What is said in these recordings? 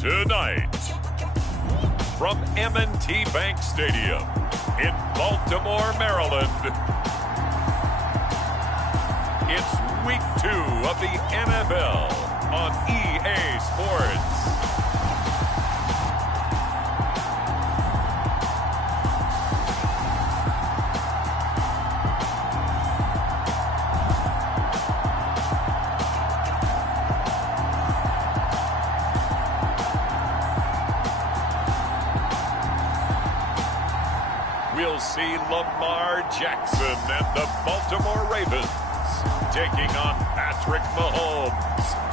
Tonight, from M&T Bank Stadium in Baltimore, Maryland, it's Week 2 of the NFL on EA Sports. We'll see Lamar Jackson and the Baltimore Ravens taking on Patrick Mahomes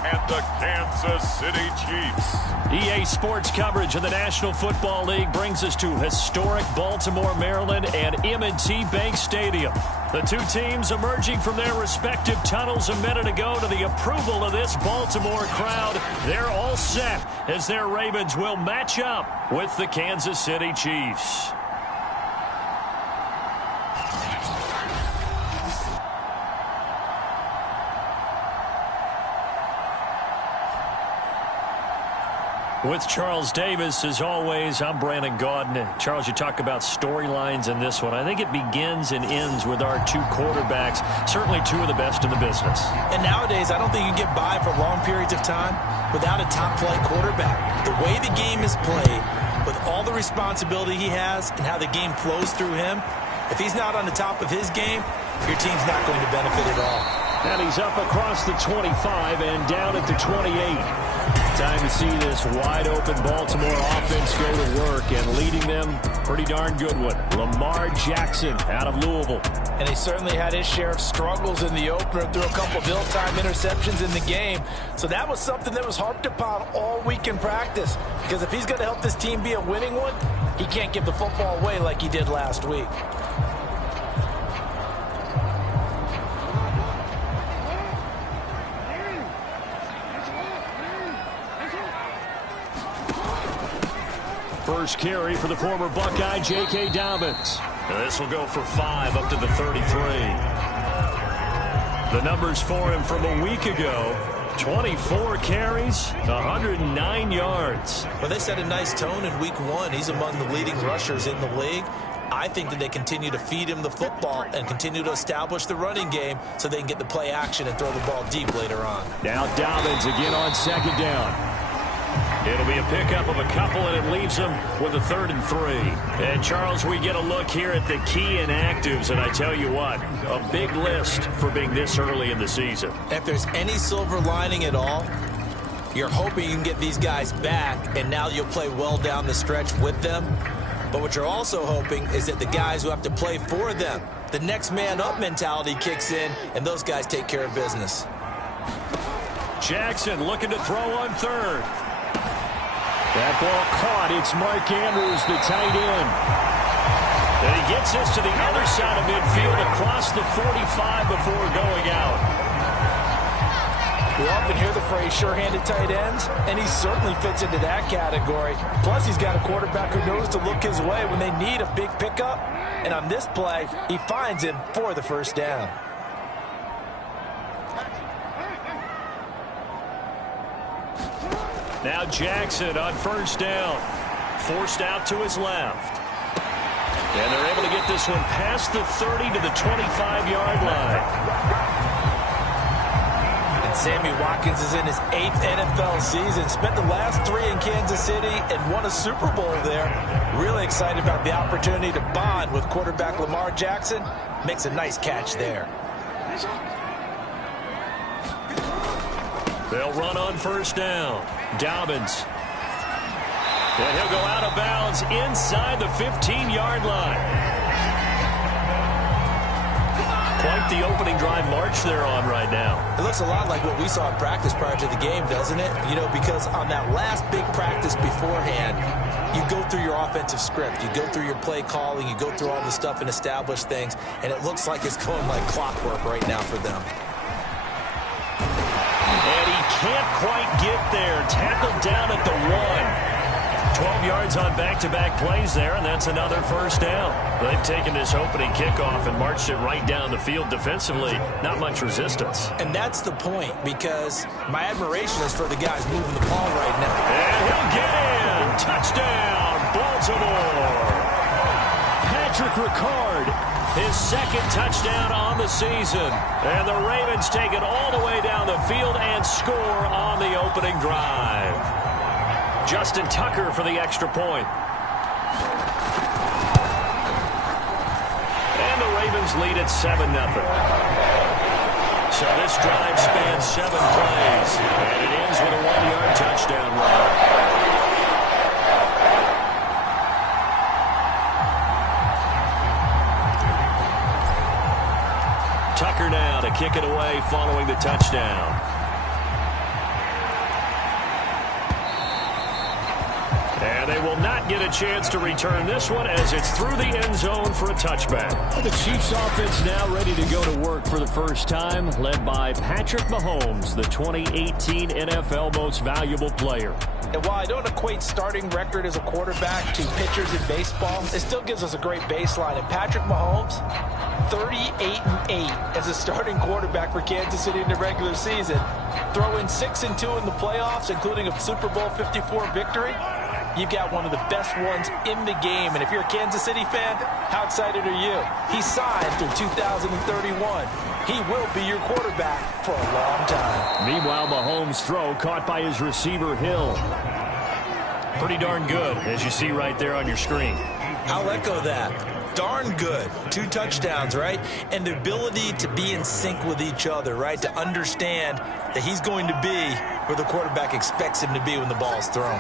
and the Kansas City Chiefs. EA Sports coverage of the National Football League brings us to historic Baltimore, Maryland and M&T Bank Stadium. The two teams emerging from their respective tunnels a minute ago to the approval of this Baltimore crowd. They're all set as their Ravens will match up with the Kansas City Chiefs. With Charles Davis, as always, I'm Brandon Gaudin. Charles, you talk about storylines in this one. I think it begins and ends with our two quarterbacks, certainly two of the best in the business. And nowadays, I don't think you can get by for long periods of time without a top-flight quarterback. The way the game is played, with all the responsibility he has and how the game flows through him, if he's not on the top of his game, your team's not going to benefit at all. And he's up across the 25 and down at the 28. Time to see this wide-open Baltimore offense go to work, and leading them, pretty darn good one, Lamar Jackson out of Louisville. And he certainly had his share of struggles in the opener, threw a couple of ill-timed interceptions in the game. So that was something that was harped upon all week in practice, because if he's going to help this team be a winning one, he can't give the football away like he did last week. First carry for the former Buckeye, J.K. Dobbins. And this will go for 5 up to the 33. The numbers for him from a week ago, 24 carries, 109 yards. Well, they set a nice tone in week 1. He's among the leading rushers in the league. I think that they continue to feed him the football and continue to establish the running game so they can get the play action and throw the ball deep later on. Now Dobbins again on second down. It'll be a pickup of a couple, and it leaves them with a 3rd and 3. And, Charles, we get a look here at the key inactives, and I tell you what, a big list for being this early in the season. If there's any silver lining at all, you're hoping you can get these guys back, and now you'll play well down the stretch with them. But what you're also hoping is that the guys who have to play for them, the next man up mentality kicks in, and those guys take care of business. Jackson looking to throw on 3rd. That ball caught. It's Mark Andrews, the tight end. And he gets this to the other side of midfield across the 45 before going out. We often hear the phrase sure-handed tight ends, and he certainly fits into that category. Plus, he's got a quarterback who knows to look his way when they need a big pickup. And on this play, he finds him for the first down. Now Jackson on first down. Forced out to his left. And they're able to get this one past the 30 to the 25-yard line. And Sammy Watkins is in his 8th NFL season. Spent the last 3 in Kansas City and won a Super Bowl there. Really excited about the opportunity to bond with quarterback Lamar Jackson. Makes a nice catch there. They'll run on first down. Dobbins. And he'll go out of bounds inside the 15-yard line. Quite the opening drive march they're on right now. It looks a lot like what we saw in practice prior to the game, doesn't it? You know, because on that last big practice beforehand, you go through your offensive script. You go through your play calling. You go through all the stuff and establish things. And it looks like it's going like clockwork right now for them. And he can't quite get there. Tackled down at the 1. 12 yards on back-to-back plays there, and that's another first down. They've taken this opening kickoff and marched it right down the field defensively. Not much resistance. And that's the point, because my admiration is for the guys moving the ball right now. And he'll get in. Touchdown, Baltimore. Patrick Ricard, his second touchdown on the season. And the Ravens take it all the way down the field and score on the opening drive. Justin Tucker for the extra point. And the Ravens lead at 7-0. So this drive spans 7 plays. And it ends with a 1-yard touchdown run. Tucker now to kick it away following the touchdown. And they will not get a chance to return this one as it's through the end zone for a touchback. The Chiefs offense now ready to go to work for the first time, led by Patrick Mahomes, the 2018 NFL Most Valuable Player. And while I don't equate starting record as a quarterback to pitchers in baseball, it still gives us a great baseline. And Patrick Mahomes, 38-8 as a starting quarterback for Kansas City in the regular season. Throwing 6-2 in the playoffs, including a Super Bowl 54 victory. You've got one of the best ones in the game. And if you're a Kansas City fan, how excited are you? He signed through 2031. He will be your quarterback for a long time. Meanwhile, Mahomes' throw caught by his receiver, Hill. Pretty darn good, as you see right there on your screen. I'll echo that. Darn good. 2 touchdowns, right? And the ability to be in sync with each other, right? To understand that he's going to be where the quarterback expects him to be when the ball is thrown.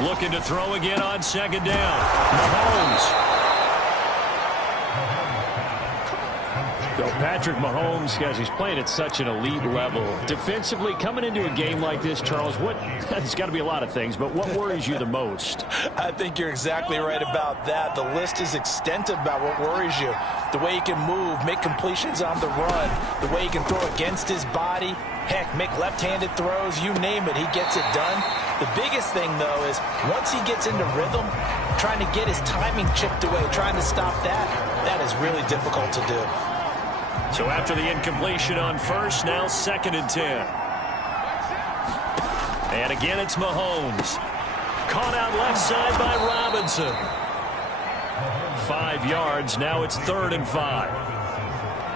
Looking to throw again on second down. Mahomes. So Patrick Mahomes, guys, he's playing at such an elite level. Defensively, coming into a game like this, Charles, there's got to be a lot of things, but what worries you the most? I think you're exactly right about that. The list is extensive about what worries you. The way he can move, make completions on the run, the way he can throw against his body, heck, make left-handed throws, you name it, he gets it done. The biggest thing, though, is once he gets into rhythm, trying to get his timing chipped away, trying to stop that is really difficult to do. So after the incompletion on first, now 2nd and 10. And again, it's Mahomes. Caught out left side by Robinson. 5 yards, now it's 3rd and 5.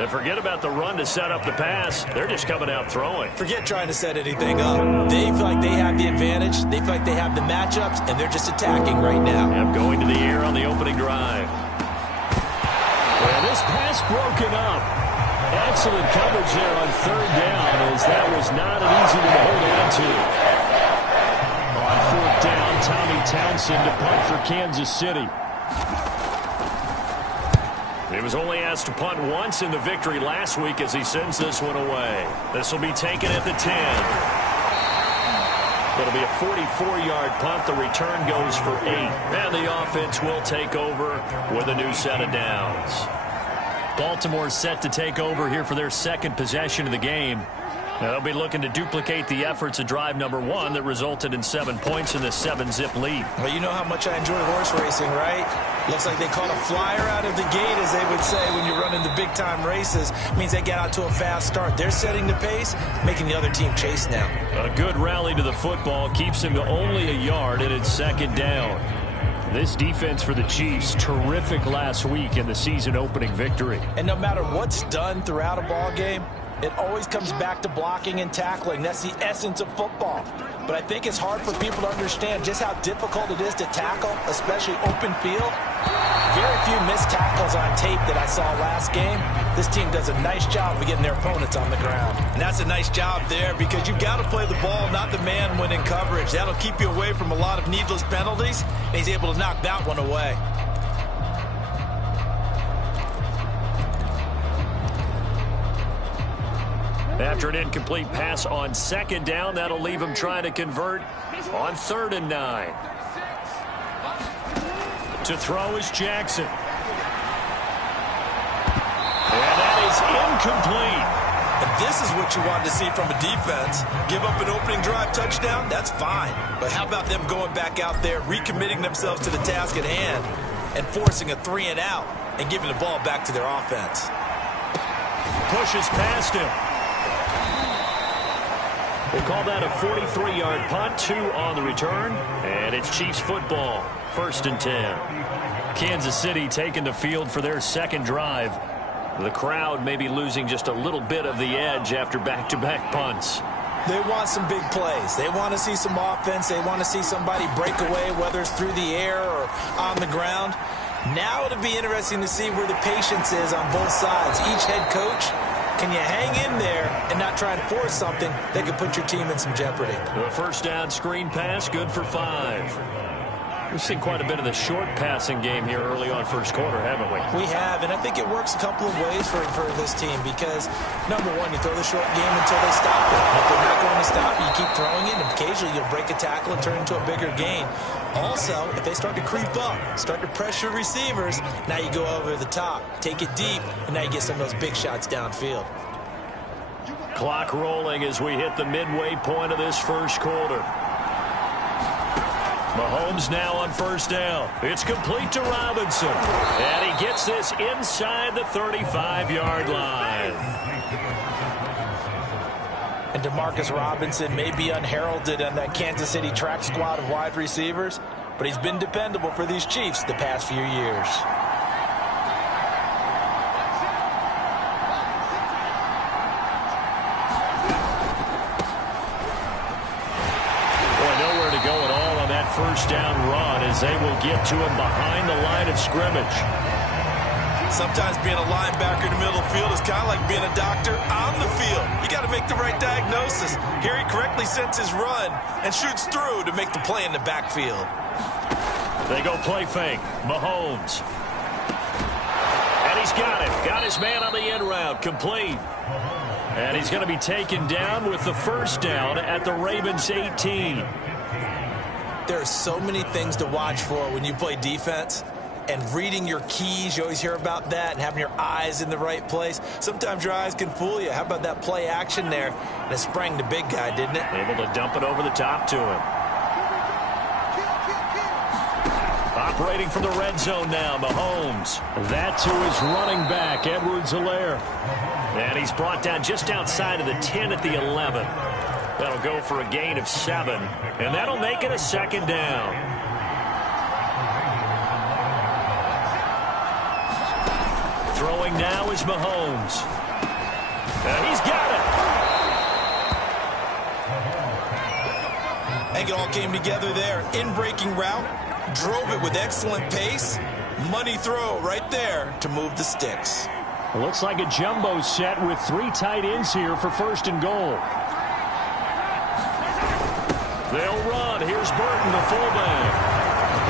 And forget about the run to set up the pass. They're just coming out throwing. Forget trying to set anything up. They feel like they have the advantage. They feel like they have the matchups, and they're just attacking right now. Yep, going to the air on the opening drive. Well, this pass broken up. Excellent coverage there on 3rd down, as that was not an easy one to hold on to. On 4th down, Tommy Townsend to punt for Kansas City. He was only asked to punt once in the victory last week as he sends this one away. This will be taken at the 10. It'll be a 44-yard punt. The return goes for 8. And the offense will take over with a new set of downs. Baltimore set to take over here for their 2nd possession of the game. They'll be looking to duplicate the efforts of drive number 1 that resulted in 7 points in the 7-zip lead. Well, you know how much I enjoy horse racing, right? Looks like they caught a flyer out of the gate, as they would say when you're running the big-time races. It means they get out to a fast start. They're setting the pace, making the other team chase now. A good rally to the football keeps him to only a yard, and it's 2nd down. This defense for the Chiefs, terrific last week in the season-opening victory. And no matter what's done throughout a ball game, it always comes back to blocking and tackling. That's the essence of football. But I think it's hard for people to understand just how difficult it is to tackle, especially open field. Very few missed tackles on tape that I saw last game. This team does a nice job of getting their opponents on the ground. And that's a nice job there, because you've got to play the ball, not the man when in coverage. That'll keep you away from a lot of needless penalties, and he's able to knock that one away. After an incomplete pass on 2nd down, that'll leave him trying to convert on 3rd and 9. To throw is Jackson. And that is incomplete. And this is what you want to see from a defense. Give up an opening drive touchdown, that's fine. But how about them going back out there, recommitting themselves to the task at hand, and forcing a 3-and-out and giving the ball back to their offense. Pushes past him. They call that a 43-yard punt, 2 on the return, and it's Chiefs football, 1st and 10. Kansas City taking the field for their second drive. The crowd may be losing just a little bit of the edge after back-to-back punts. They want some big plays. They want to see some offense. They want to see somebody break away, whether it's through the air or on the ground. Now it'll be interesting to see where the patience is on both sides. Each head coach, can you hang in there and not try and force something that could put your team in some jeopardy? The first down screen pass, good for 5. We've seen quite a bit of the short passing game here early on first quarter, haven't we? We have, and I think it works a couple of ways for this team because, number one, you throw the short game until they stop it. And if they're not going to stop it, you keep throwing it, and occasionally you'll break a tackle and turn it into a bigger gain. Also, if they start to creep up, start to pressure receivers, now you go over the top, take it deep, and now you get some of those big shots downfield. Clock rolling as we hit the midway point of this first quarter. Mahomes now on first down. It's complete to Robinson. And he gets this inside the 35-yard line. And DeMarcus Robinson may be unheralded on that Kansas City track squad of wide receivers, but he's been dependable for these Chiefs the past few years. First down run as they will get to him behind the line of scrimmage. Sometimes being a linebacker in the middle of the field is kind of like being a doctor on the field. You got to make the right diagnosis. Here he correctly sets his run and shoots through to make the play in the backfield. They go play fake. Mahomes. And he's got it. Got his man on the end route. Complete. And he's going to be taken down with the first down at the Ravens 18. There are so many things to watch for when you play defense, and reading your keys, you always hear about that, and having your eyes in the right place. Sometimes your eyes can fool you. How about that play action there? And it sprang the big guy, didn't it? Able to dump it over the top to him. Operating from the red zone now, Mahomes. That to his running back, Edwards-Helaire. And he's brought down just outside of the 10 at the 11. That'll go for a gain of 7, and that'll make it a second down. Throwing now is Mahomes. And he's got it. I think it all came together there. In-breaking route, drove it with excellent pace. Money throw right there to move the sticks. It looks like a jumbo set with 3 tight ends here for 1st and goal. They'll run. Here's Burton, the fullback.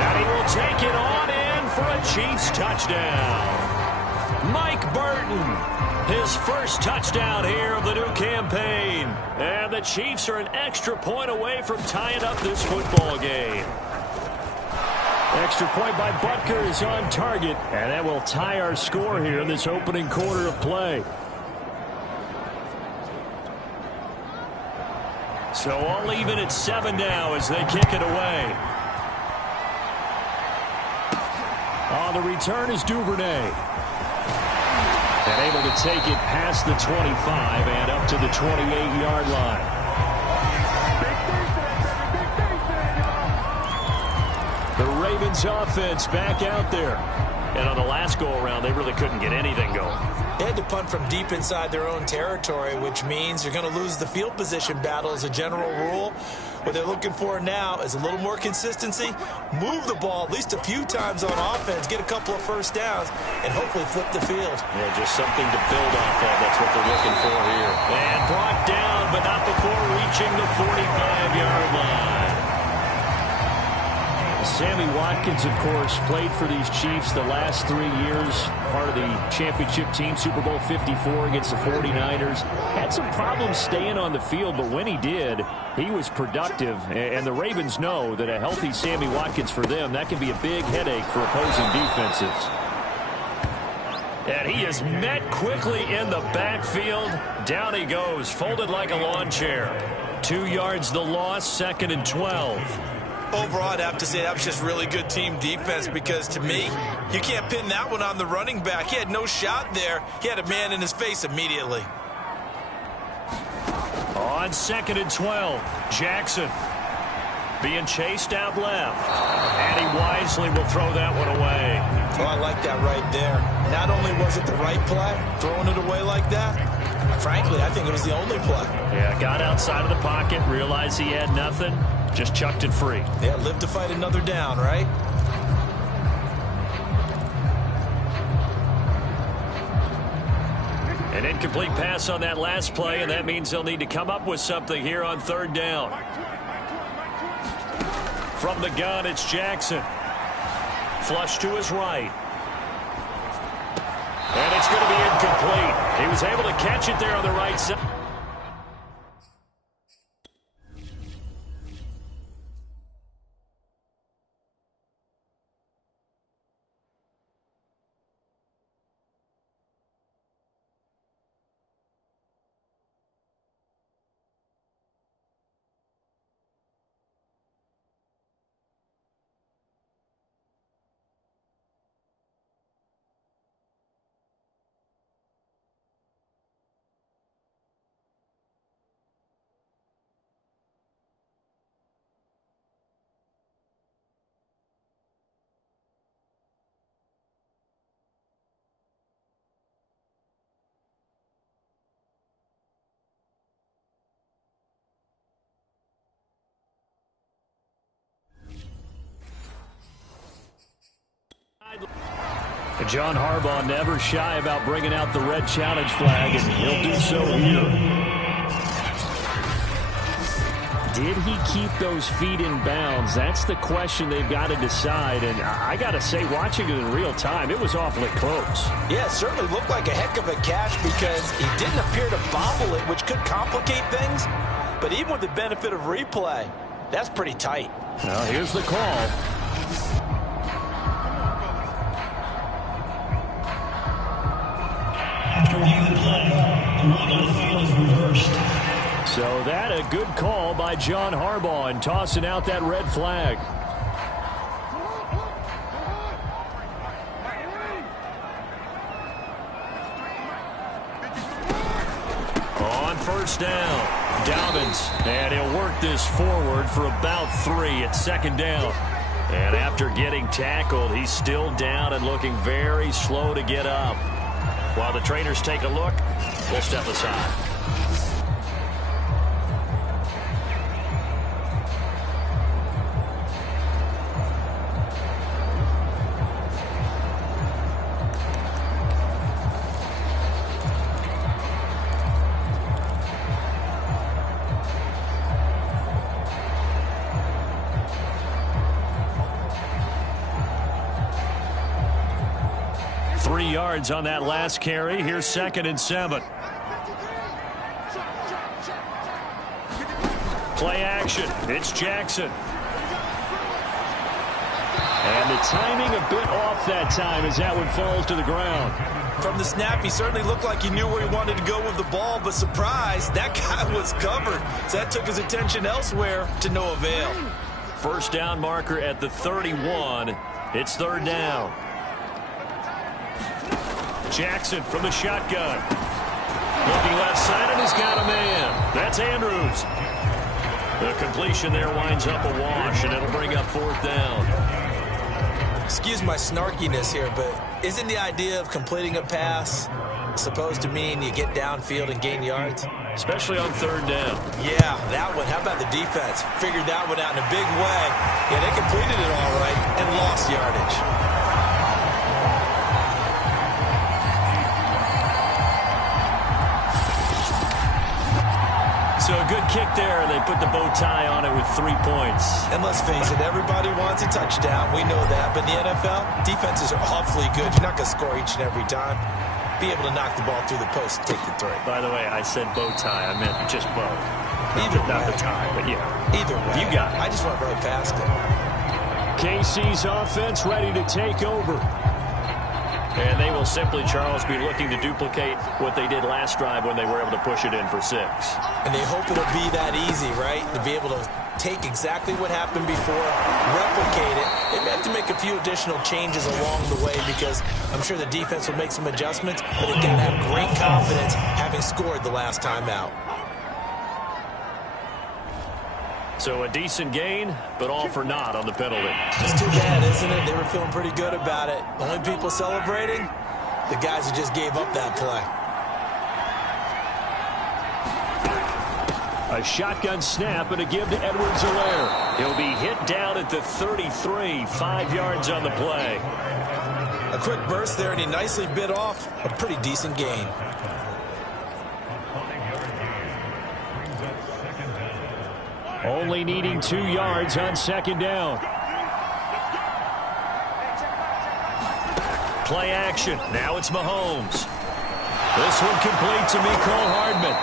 And he will take it on in for a Chiefs touchdown. Mike Burton, his first touchdown here of the new campaign. And the Chiefs are an extra point away from tying up this football game. Extra point by Butker is on target. And that will tie our score here in this opening quarter of play. So all even at 7 now as they kick it away. On the return is Duvernay. And able to take it past the 25 and up to the 28-yard line. The Ravens offense back out there. And on the last go-around, they really couldn't get anything going. They had to punt from deep inside their own territory, which means you're going to lose the field position battle as a general rule. What they're looking for now is a little more consistency, move the ball at least a few times on offense, get a couple of first downs, and hopefully flip the field. Yeah, just something to build off of. That's what they're looking for here. And brought down, but not before reaching the 45-yard line. Sammy Watkins, of course, played for these Chiefs the last 3 years, part of the championship team, Super Bowl 54 against the 49ers. Had some problems staying on the field, but when he did, he was productive. And the Ravens know that a healthy Sammy Watkins for them, that can be a big headache for opposing defenses. And he is met quickly in the backfield. Down he goes, folded like a lawn chair. 2 yards the loss, 2nd and 12. Overall, I'd have to say that was just really good team defense because, to me, you can't pin that one on the running back. He had no shot there. He had a man in his face immediately. On 2nd and 12, Jackson being chased out left. And he wisely will throw that one away. Oh, I like that right there. Not only was it the right play, throwing it away like that, frankly, I think it was the only play. Yeah, got outside of the pocket, realized he had nothing, just chucked it free. Yeah, live to fight another down, right? An incomplete pass on that last play, and that means they'll need to come up with something here on 3rd down. From the gun, it's Jackson. Flush to his right. And it's going to be incomplete. He was able to catch it there on the right side. John Harbaugh never shy about bringing out the red challenge flag, and he'll do so here. Did he keep those feet in bounds? That's the question they've got to decide, and I got to say, watching it in real time, it was awfully close. Yeah, it certainly looked like a heck of a catch because he didn't appear to bobble it, which could complicate things. But even with the benefit of replay, that's pretty tight. Well, here's the call. After reviewing the play, the rule on the field is reversed. So that a good call by John Harbaugh in tossing out that red flag. On 1st down, Dobbins, and he'll work this forward for about 3 at 2nd down. And after getting tackled, he's still down and looking very slow to get up. While the trainers take a look, we'll step aside. On that last carry. Here's 2nd and 7. Play action. It's Jackson. And the timing a bit off that time as that one falls to the ground. From the snap, he certainly looked like he knew where he wanted to go with the ball, but surprise, that guy was covered. So that took his attention elsewhere to no avail. 1st down marker at the 31. It's 3rd down. Jackson from the shotgun. Looking left side, and he's got a man. That's Andrews. The completion there winds up a wash, and it'll bring up 4th down. Excuse my snarkiness here, but isn't the idea of completing a pass supposed to mean you get downfield and gain yards? Especially on 3rd down. Yeah, that one. How about the defense? Figured that one out in a big way. Yeah, they completed it all right and lost yardage. So a good kick there, and they put the bow tie on it with 3 points. And let's face it, everybody wants a touchdown. We know that. But in the NFL, defenses are awfully good. You're not going to score each and every time. Be able to knock the ball through the post and take the 3. By the way, I said bow tie. I meant just bow. Not the tie, but yeah. Either way. You got it. I just went right past it. KC's offense ready to take over. And they will simply, Charles, be looking to duplicate what they did last drive when they were able to push it in for 6. And they hope it'll be that easy, right? To be able to take exactly what happened before, replicate it. They may have to make a few additional changes along the way because I'm sure the defense will make some adjustments, but they've got to have great confidence having scored the last time out. So a decent gain, but all for naught on the penalty. It's too bad, isn't it? They were feeling pretty good about it. Only people celebrating, the guys who just gave up that play. A shotgun snap and a give to Edwards-Helaire. He'll be hit down at the 33, 5 yards on the play. A quick burst there, and he nicely bit off a pretty decent gain. Only needing 2 yards on 2nd down. Play action. Now it's Mahomes. This one complete to Mecole Hardman.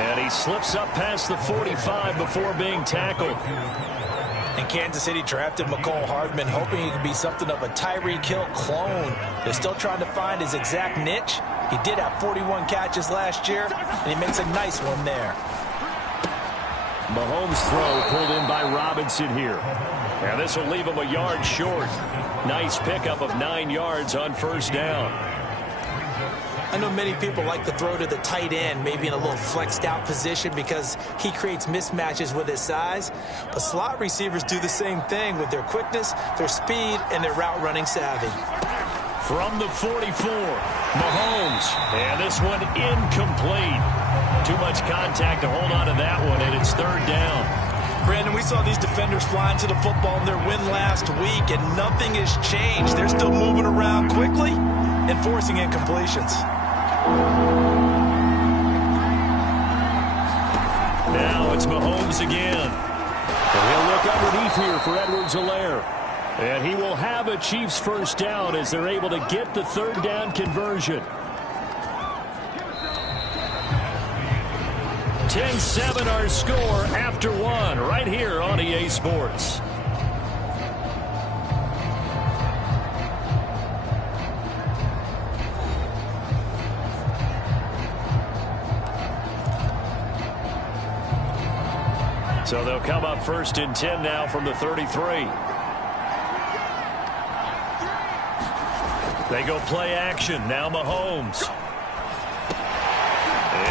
And he slips up past the 45 before being tackled. And Kansas City drafted Mecole Hardman, hoping he could be something of a Tyreek Hill clone. They're still trying to find his exact niche. He did have 41 catches last year, and he makes a nice one there. Mahomes' throw pulled in by Robinson here. And this will leave him a yard short. Nice pickup of 9 yards on 1st down. I know many people like to throw to the tight end, maybe in a little flexed out position because he creates mismatches with his size. But slot receivers do the same thing with their quickness, their speed, and their route running savvy. From the 44, Mahomes. And this one incomplete. Too much contact to hold on to that one, and it's 3rd down. Brandon, we saw these defenders flying to the football in their win last week, and nothing has changed. They're still moving around quickly and forcing incompletions. Now it's Mahomes again. And he'll look underneath here for Edwards-Helaire. And he will have a Chiefs 1st down as they're able to get the 3rd down conversion. 10-7 our score after 1 right here on EA Sports. So they'll come up 1st and 10 now from the 33. They go play action. Now Mahomes.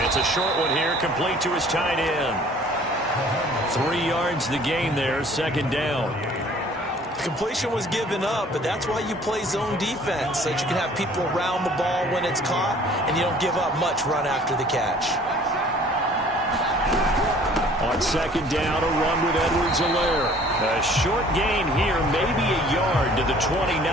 It's a short one here, complete to his tight end. 3 yards the gain there, 2nd down. Completion was given up, but that's why you play zone defense, so that you can have people around the ball when it's caught, and you don't give up much run after the catch. On 2nd down, a run with Edwards-Helaire. A short gain here, maybe a yard to the 29.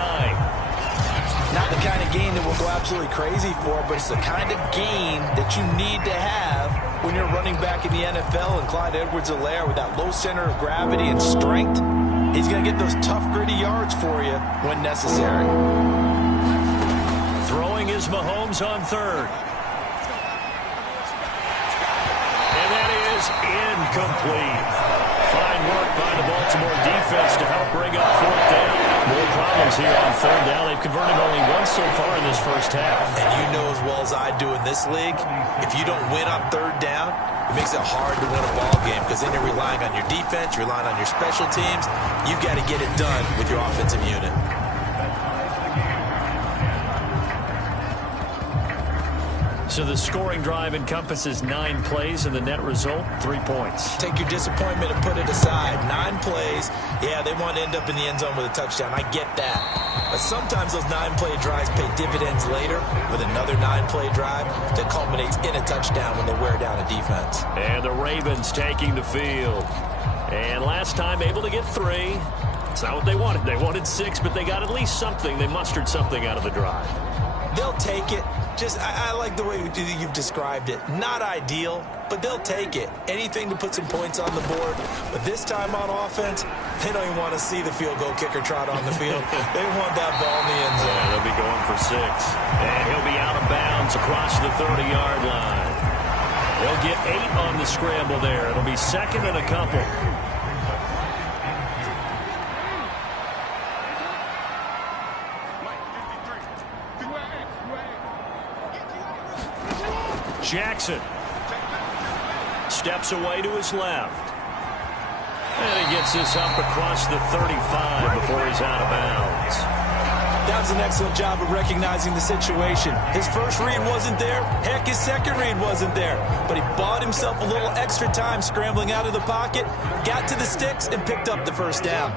Not the kind of gain that we'll go absolutely crazy for, but it's the kind of gain that you need to have when you're running back in the NFL. And Clyde Edwards-Helaire, with that low center of gravity and strength, he's going to get those tough, gritty yards for you when necessary. Throwing is Mahomes on 3rd. And that is incomplete. Fine work by the Baltimore defense to help bring up 4th down. More problems here on 3rd down. They've converted only once so far in this 1st half. And you know as well as I do in this league, if you don't win on 3rd down, it makes it hard to win a ball game because then you're relying on your defense, you're relying on your special teams. You've got to get it done with your offensive unit. So the scoring drive encompasses 9 plays, and the net result, 3 points. Take your disappointment and put it aside. 9 plays. Yeah, they want to end up in the end zone with a touchdown. I get that. But sometimes those 9-play drives pay dividends later with another 9-play drive that culminates in a touchdown when they wear down a defense. And the Ravens taking the field. And last time able to get 3. It's not what they wanted. They wanted 6, but they got at least something. They mustered something out of the drive. They'll take it. I like the way you've described it. Not ideal, but they'll take it. Anything to put some points on the board. But this time on offense, they don't even want to see the field goal kicker trot on the field. They want that ball in the end zone. Yeah, they'll be going for 6. And he'll be out of bounds across the 30-yard line. They'll get 8 on the scramble there. It'll be 2nd and a couple. Jackson steps away to his left. And he gets this up across the 35 before he's out of bounds. That was an excellent job of recognizing the situation. His first read wasn't there. Heck, his second read wasn't there. But he bought himself a little extra time scrambling out of the pocket, got to the sticks, and picked up the first down.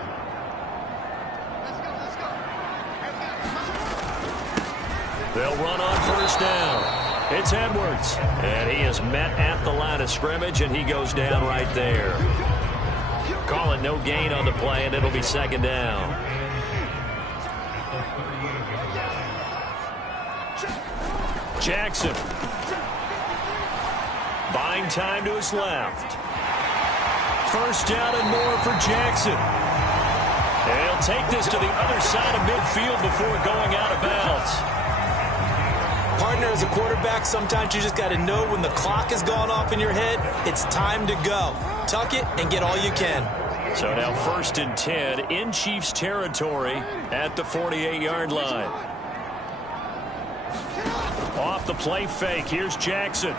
They'll run on first down. It's Edwards. And he is met at the line of scrimmage, and he goes down right there. Call it no gain on the play, and it'll be second down. Jackson buying time to his left. First down and more for Jackson. And he'll take this to the other side of midfield before going out of bounds. Partner, as a quarterback, sometimes you just got to know when the clock has gone off in your head, it's time to go. Tuck it and get all you can. So now 1st and 10 in Chiefs territory at the 48-yard line. Off the play fake. Here's Jackson.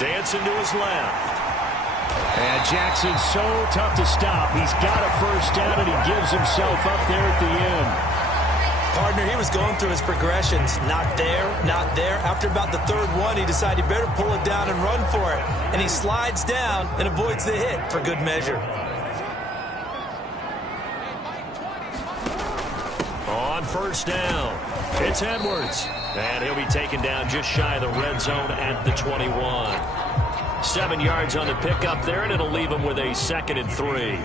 Dancing to his left. And Jackson's so tough to stop. He's got a first down, and he gives himself up there at the end. Partner, he was going through his progressions. Not there, not there. After about the third one, he decided he better pull it down and run for it. And he slides down and avoids the hit for good measure. On first down, it's Edwards. And he'll be taken down just shy of the red zone at the 21. 7 yards on the pickup there, and it'll leave him with a 2nd and 3.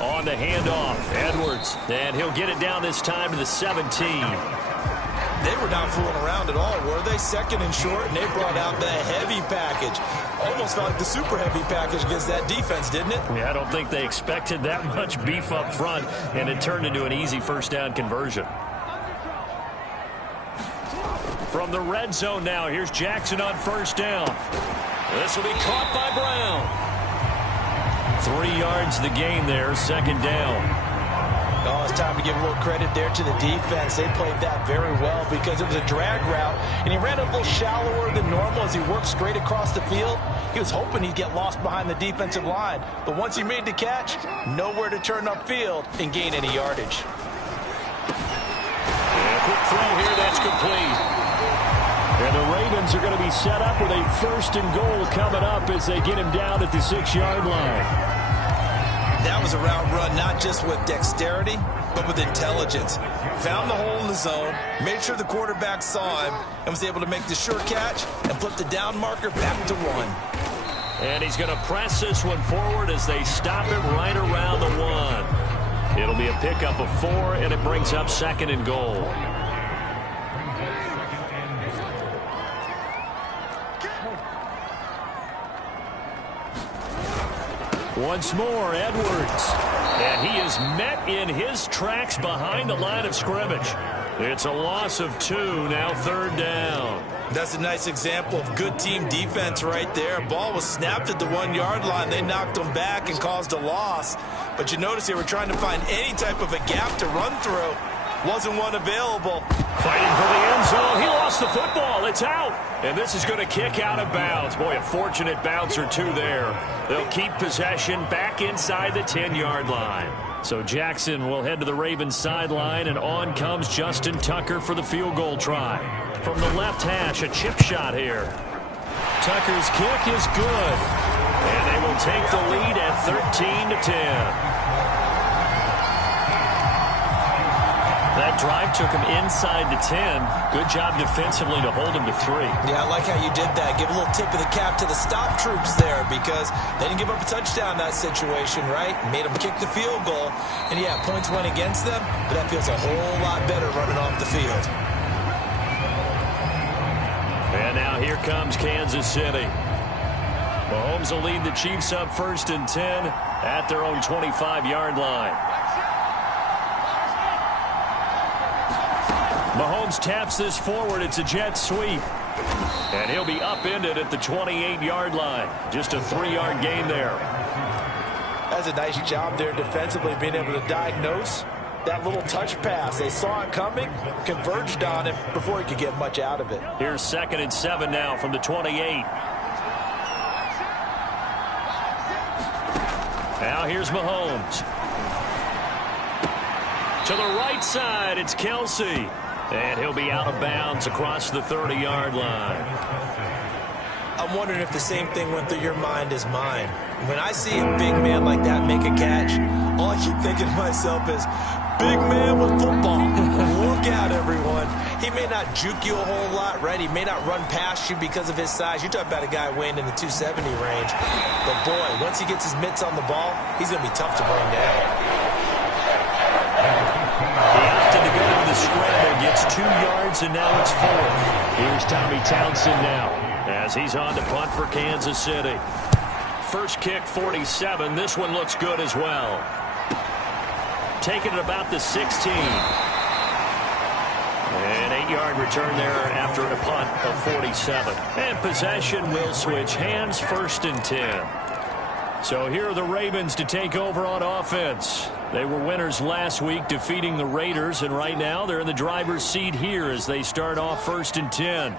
On the handoff, Edwards. And he'll get it down this time to the 17. They were not fooling around at all, were they? 2nd and short, and they brought out the heavy package. Almost felt like the super heavy package against that defense, didn't it? Yeah, I don't think they expected that much beef up front, and it turned into an easy first down conversion. From the red zone now, here's Jackson on first down. This will be caught by Brown. 3 yards the gain there, 2nd down. Oh, it's time to give a little credit there to the defense. They played that very well because it was a drag route, and he ran a little shallower than normal as he worked straight across the field. He was hoping he'd get lost behind the defensive line, but once he made the catch, nowhere to turn upfield and gain any yardage. And a quick throw here, that's complete. And the Ravens are going to be set up with a 1st and goal coming up as they get him down at the 6-yard line. That was a route run not just with dexterity, but with intelligence. Found the hole in the zone, made sure the quarterback saw him, and was able to make the sure catch and flip the down marker back to 1. And he's going to press this one forward as they stop it right around the 1. It'll be a pickup of 4, and it brings up 2nd and goal. Once more, Edwards. And he is met in his tracks behind the line of scrimmage. It's a loss of 2, now 3rd down. That's a nice example of good team defense right there. Ball was snapped at the 1-yard line. They knocked him back and caused a loss. But you notice they were trying to find any type of a gap to run through. Wasn't one available. Fighting for the end zone. He lost the football. It's out. And this is going to kick out of bounds. Boy, a fortunate bounce or 2 there. They'll keep possession back inside the 10-yard line. So Jackson will head to the Ravens sideline, and on comes Justin Tucker for the field goal try. From the left hash, a chip shot here. Tucker's kick is good. And they will take the lead at 13-10. That drive took him inside the 10. Good job defensively to hold him to 3. Yeah, I like how you did that. Give a little tip of the cap to the stop troops there because they didn't give up a touchdown in that situation, right? Made them kick the field goal. And, yeah, points went against them, but that feels a whole lot better running off the field. And now here comes Kansas City. Mahomes will lead the Chiefs up 1st and 10 at their own 25-yard line. Mahomes taps this forward. It's a jet sweep. And he'll be upended at the 28-yard line. Just a 3-yard gain there. That's a nice job there defensively, being able to diagnose That little touch pass, they saw it coming, converged on it before he could get much out of it. Here's 2nd and 7 now from the 28. Now here's Mahomes. To the right side, it's Kelsey. And he'll be out of bounds across the 30-yard line. I'm wondering if the same thing went through your mind as mine. When I see a big man like that make a catch, all I keep thinking to myself is, big man with football. Look out, everyone. He may not juke you a whole lot, right? He may not run past you because of his size. You're talking about a guy weighing in the 270 range. But, boy, once he gets his mitts on the ball, he's going to be tough to bring down. He opted to go to the scramble, gets 2 yards, and now it's 4. Here's Tommy Townsend now as he's on to punt for Kansas City. First kick, 47. This one looks good as well. Taking it about the 16. An 8-yard return there after a punt of 47. And possession will switch hands, 1st and 10. So here are the Ravens to take over on offense. They were winners last week, defeating the Raiders, and right now they're in the driver's seat here as they start off 1st and 10.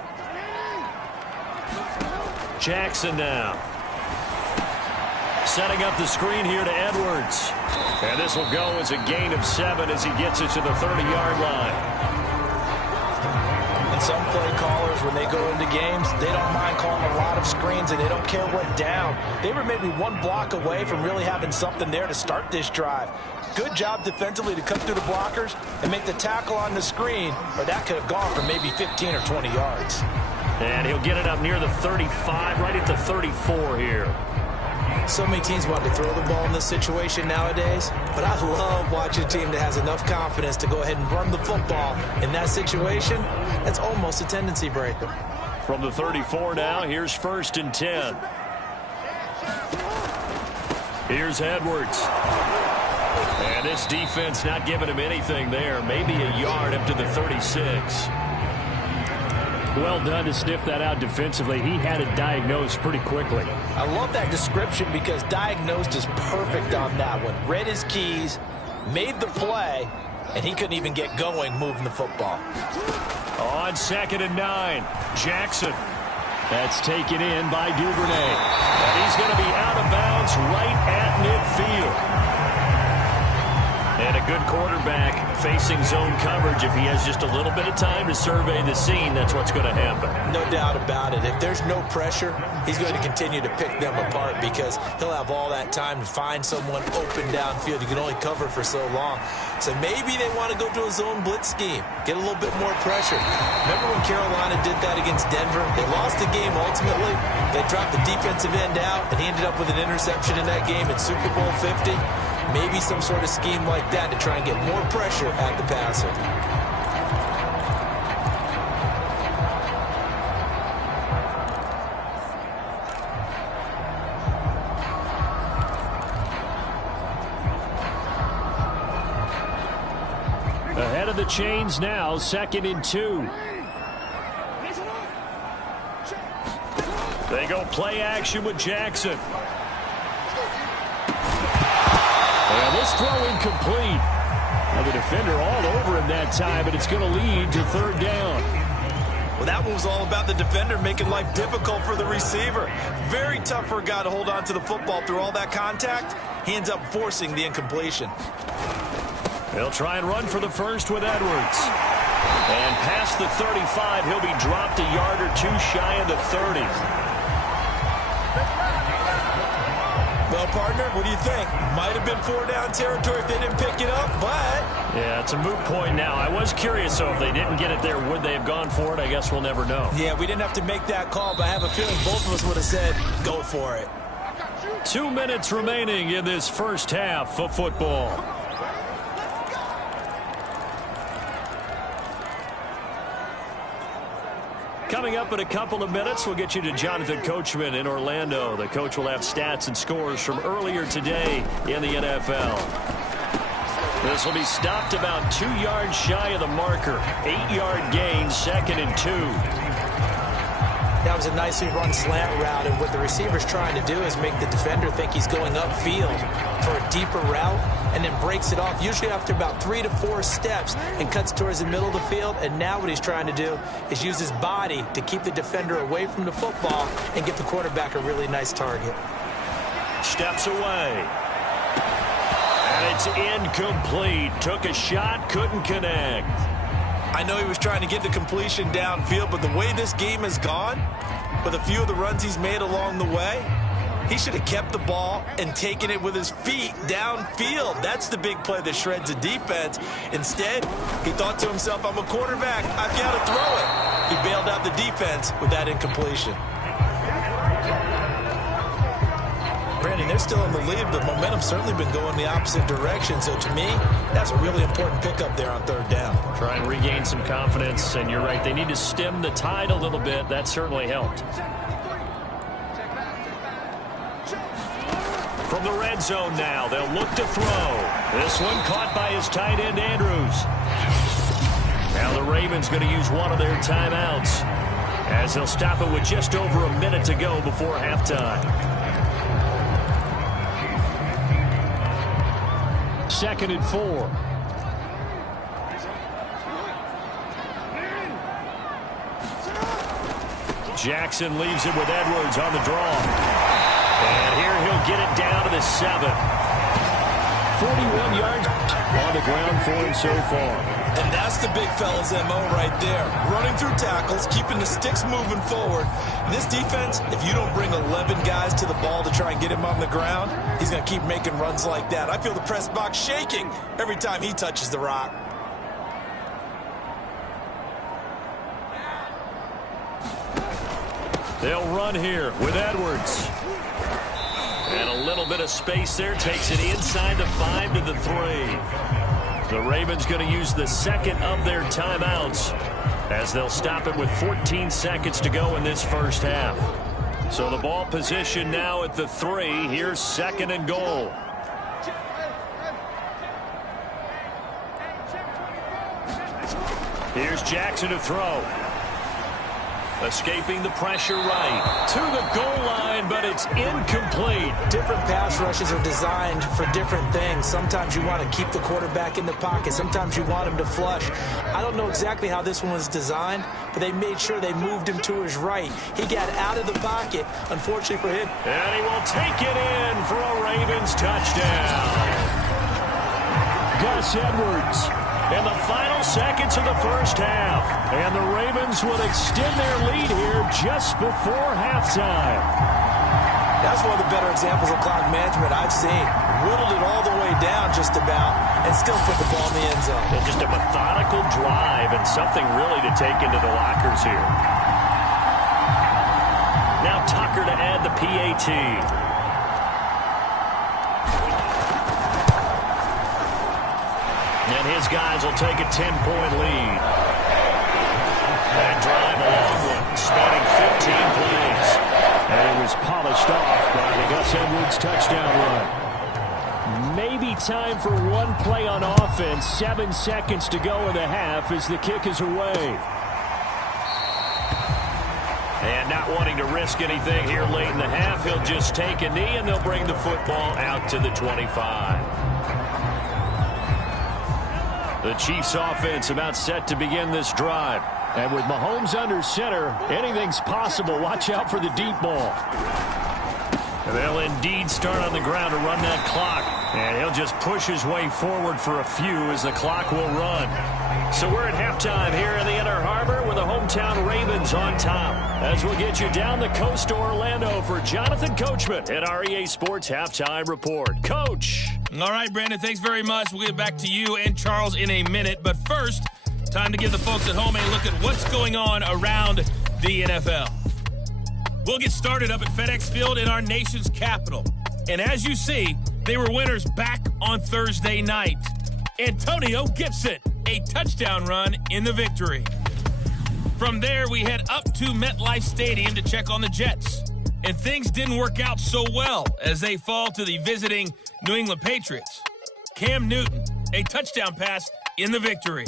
Jackson now. Setting up the screen here to Edwards. And this will go as a gain of 7 as he gets it to the 30-yard line. And some play callers, when they go into games, they don't mind calling a lot of screens, and they don't care what down. They were maybe 1 block away from really having something there to start this drive. Good job defensively to cut through the blockers and make the tackle on the screen, or that could have gone for maybe 15 or 20 yards. And he'll get it up near the 35, right at the 34 here. So many teams want to throw the ball in this situation nowadays, but I love watching a team that has enough confidence to go ahead and run the football. In that situation, that's almost a tendency breaker. From the 34 now, here's 1st and 10. Here's Edwards. And this defense not giving him anything there. Maybe a yard up to the 36. Well done to sniff that out defensively. He had it diagnosed pretty quickly. I love that description because diagnosed is perfect on that one. Read his keys, made the play, and he couldn't even get going moving the football. On 2nd and 9, Jackson. That's taken in by Duvernay. And he's going to be out of bounds right at midfield. And a good quarterback facing zone coverage. If he has just a little bit of time to survey the scene, that's what's going to happen. No doubt about it. If there's no pressure, he's going to continue to pick them apart because he'll have all that time to find someone open downfield. You can only cover for so long. So maybe they want to go to a zone blitz scheme, get a little bit more pressure. Remember when Carolina did that against Denver? They lost the game ultimately. They dropped the defensive end out, and he ended up with an interception in that game in Super Bowl 50. Maybe some sort of scheme like that to try and get more pressure at the passer. Ahead of the chains now, 2nd and 2. They go play action with Jackson. And this throw incomplete. Now the defender all over him that time, but it's going to lead to 3rd down. Well, that one was all about the defender making life difficult for the receiver. Very tough for a guy to hold on to the football through all that contact. He ends up forcing the incompletion. They'll try and run for the first with Edwards. And past the 35, he'll be dropped a yard or 2 shy of the 30. Well, partner, what do you think? Might have been 4-down territory if they didn't pick it up, but... Yeah, it's a moot point now. I was curious, so if they didn't get it there, would they have gone for it? I guess we'll never know. Yeah, we didn't have to make that call, but I have a feeling both of us would have said, go for it. 2 minutes remaining in this first half of football. Coming up in a couple of minutes, we'll get you to Jonathan Coachman in Orlando. The coach will have stats and scores from earlier today in the NFL. This will be stopped about 2 yards shy of the marker. 8-yard gain, 2nd and 2. That was a nicely run slant route, and what the receiver's trying to do is make the defender think he's going upfield for a deeper route. and then breaks it off, usually after about 3 to 4 steps, and cuts towards the middle of the field. And now what he's trying to do is use his body to keep the defender away from the football and get the quarterback a really nice target. Steps away. And it's incomplete. Took a shot, couldn't connect. I know he was trying to get the completion downfield, but the way this game has gone, with a few of the runs he's made along the way, he should have kept the ball and taken it with his feet downfield. That's the big play that shreds a defense. Instead, he thought to himself, I'm a quarterback, I've got to throw it. He bailed out the defense with that incompletion. Brandon, they're still in the lead, but momentum's certainly been going the opposite direction. So to me, that's a really important pickup there on 3rd down. Try and regain some confidence, and you're right, they need to stem the tide a little bit. That certainly helped. From the red zone now, they'll look to throw. This one caught by his tight end, Andrews. Now the Ravens going to use one of their timeouts, as they'll stop it with just over a minute to go before halftime. 2nd and 4. Jackson leaves it with Edwards on the draw. And here he'll get it down to the 7. 41 yards on the ground for him so far. And that's the big fella's MO right there. Running through tackles, keeping the sticks moving forward. And this defense, if you don't bring 11 guys to the ball to try and get him on the ground, he's going to keep making runs like that. I feel the press box shaking every time he touches the rock. They'll run here with Edwards. And a little bit of space there. Takes it inside the 5 to the 3. The Ravens going to use the 2nd of their timeouts, as they'll stop it with 14 seconds to go in this first half. So the ball position now at the 3. Here's 2nd and goal. Here's Jackson to throw. Escaping the pressure right to the goal line, but it's incomplete. Different pass rushes are designed for different things. Sometimes you want to keep the quarterback in the pocket. Sometimes you want him to flush. I don't know exactly how this one was designed, but they made sure they moved him to his right. He got out of the pocket, unfortunately for him. And he will take it in for a Ravens touchdown. Gus Edwards in the final seconds of the first half. And the Ravens would extend their lead here just before halftime. That's one of the better examples of clock management I've seen. Whittled it all the way down just about and still put the ball in the end zone. And just a methodical drive and something really to take into the lockers here. Now Tucker to add the PAT. And his guys will take a 10-point lead. That drive, a long one, spanning 15 plays. And it was polished off by the Gus Edwards touchdown run. Maybe time for one play on offense. 7 seconds to go in the half as the kick is away. And not wanting to risk anything here late in the half, he'll just take a knee and they'll bring the football out to the 25. The Chiefs offense about set to begin this drive. And with Mahomes under center, anything's possible. Watch out for the deep ball. And they'll indeed start on the ground to run that clock. And he'll just push his way forward for a few as the clock will run. So we're at halftime here in the Inner Harbor with the hometown Ravens on top. As we'll get you down the coast to Orlando for Jonathan Coachman at our EA Sports Halftime Report. Coach. All right, Brandon, thanks very much. We'll get back to you and Charles in a minute. But first, time to give the folks at home a look at what's going on around the NFL. We'll get started up at FedEx Field in our nation's capital. And as you see, they were winners back on Thursday night. Antonio Gibson, a touchdown run in the victory. From there, we head up to MetLife Stadium to check on the Jets. And things didn't work out so well as they fall to the visiting New England Patriots. Cam Newton, a touchdown pass in the victory.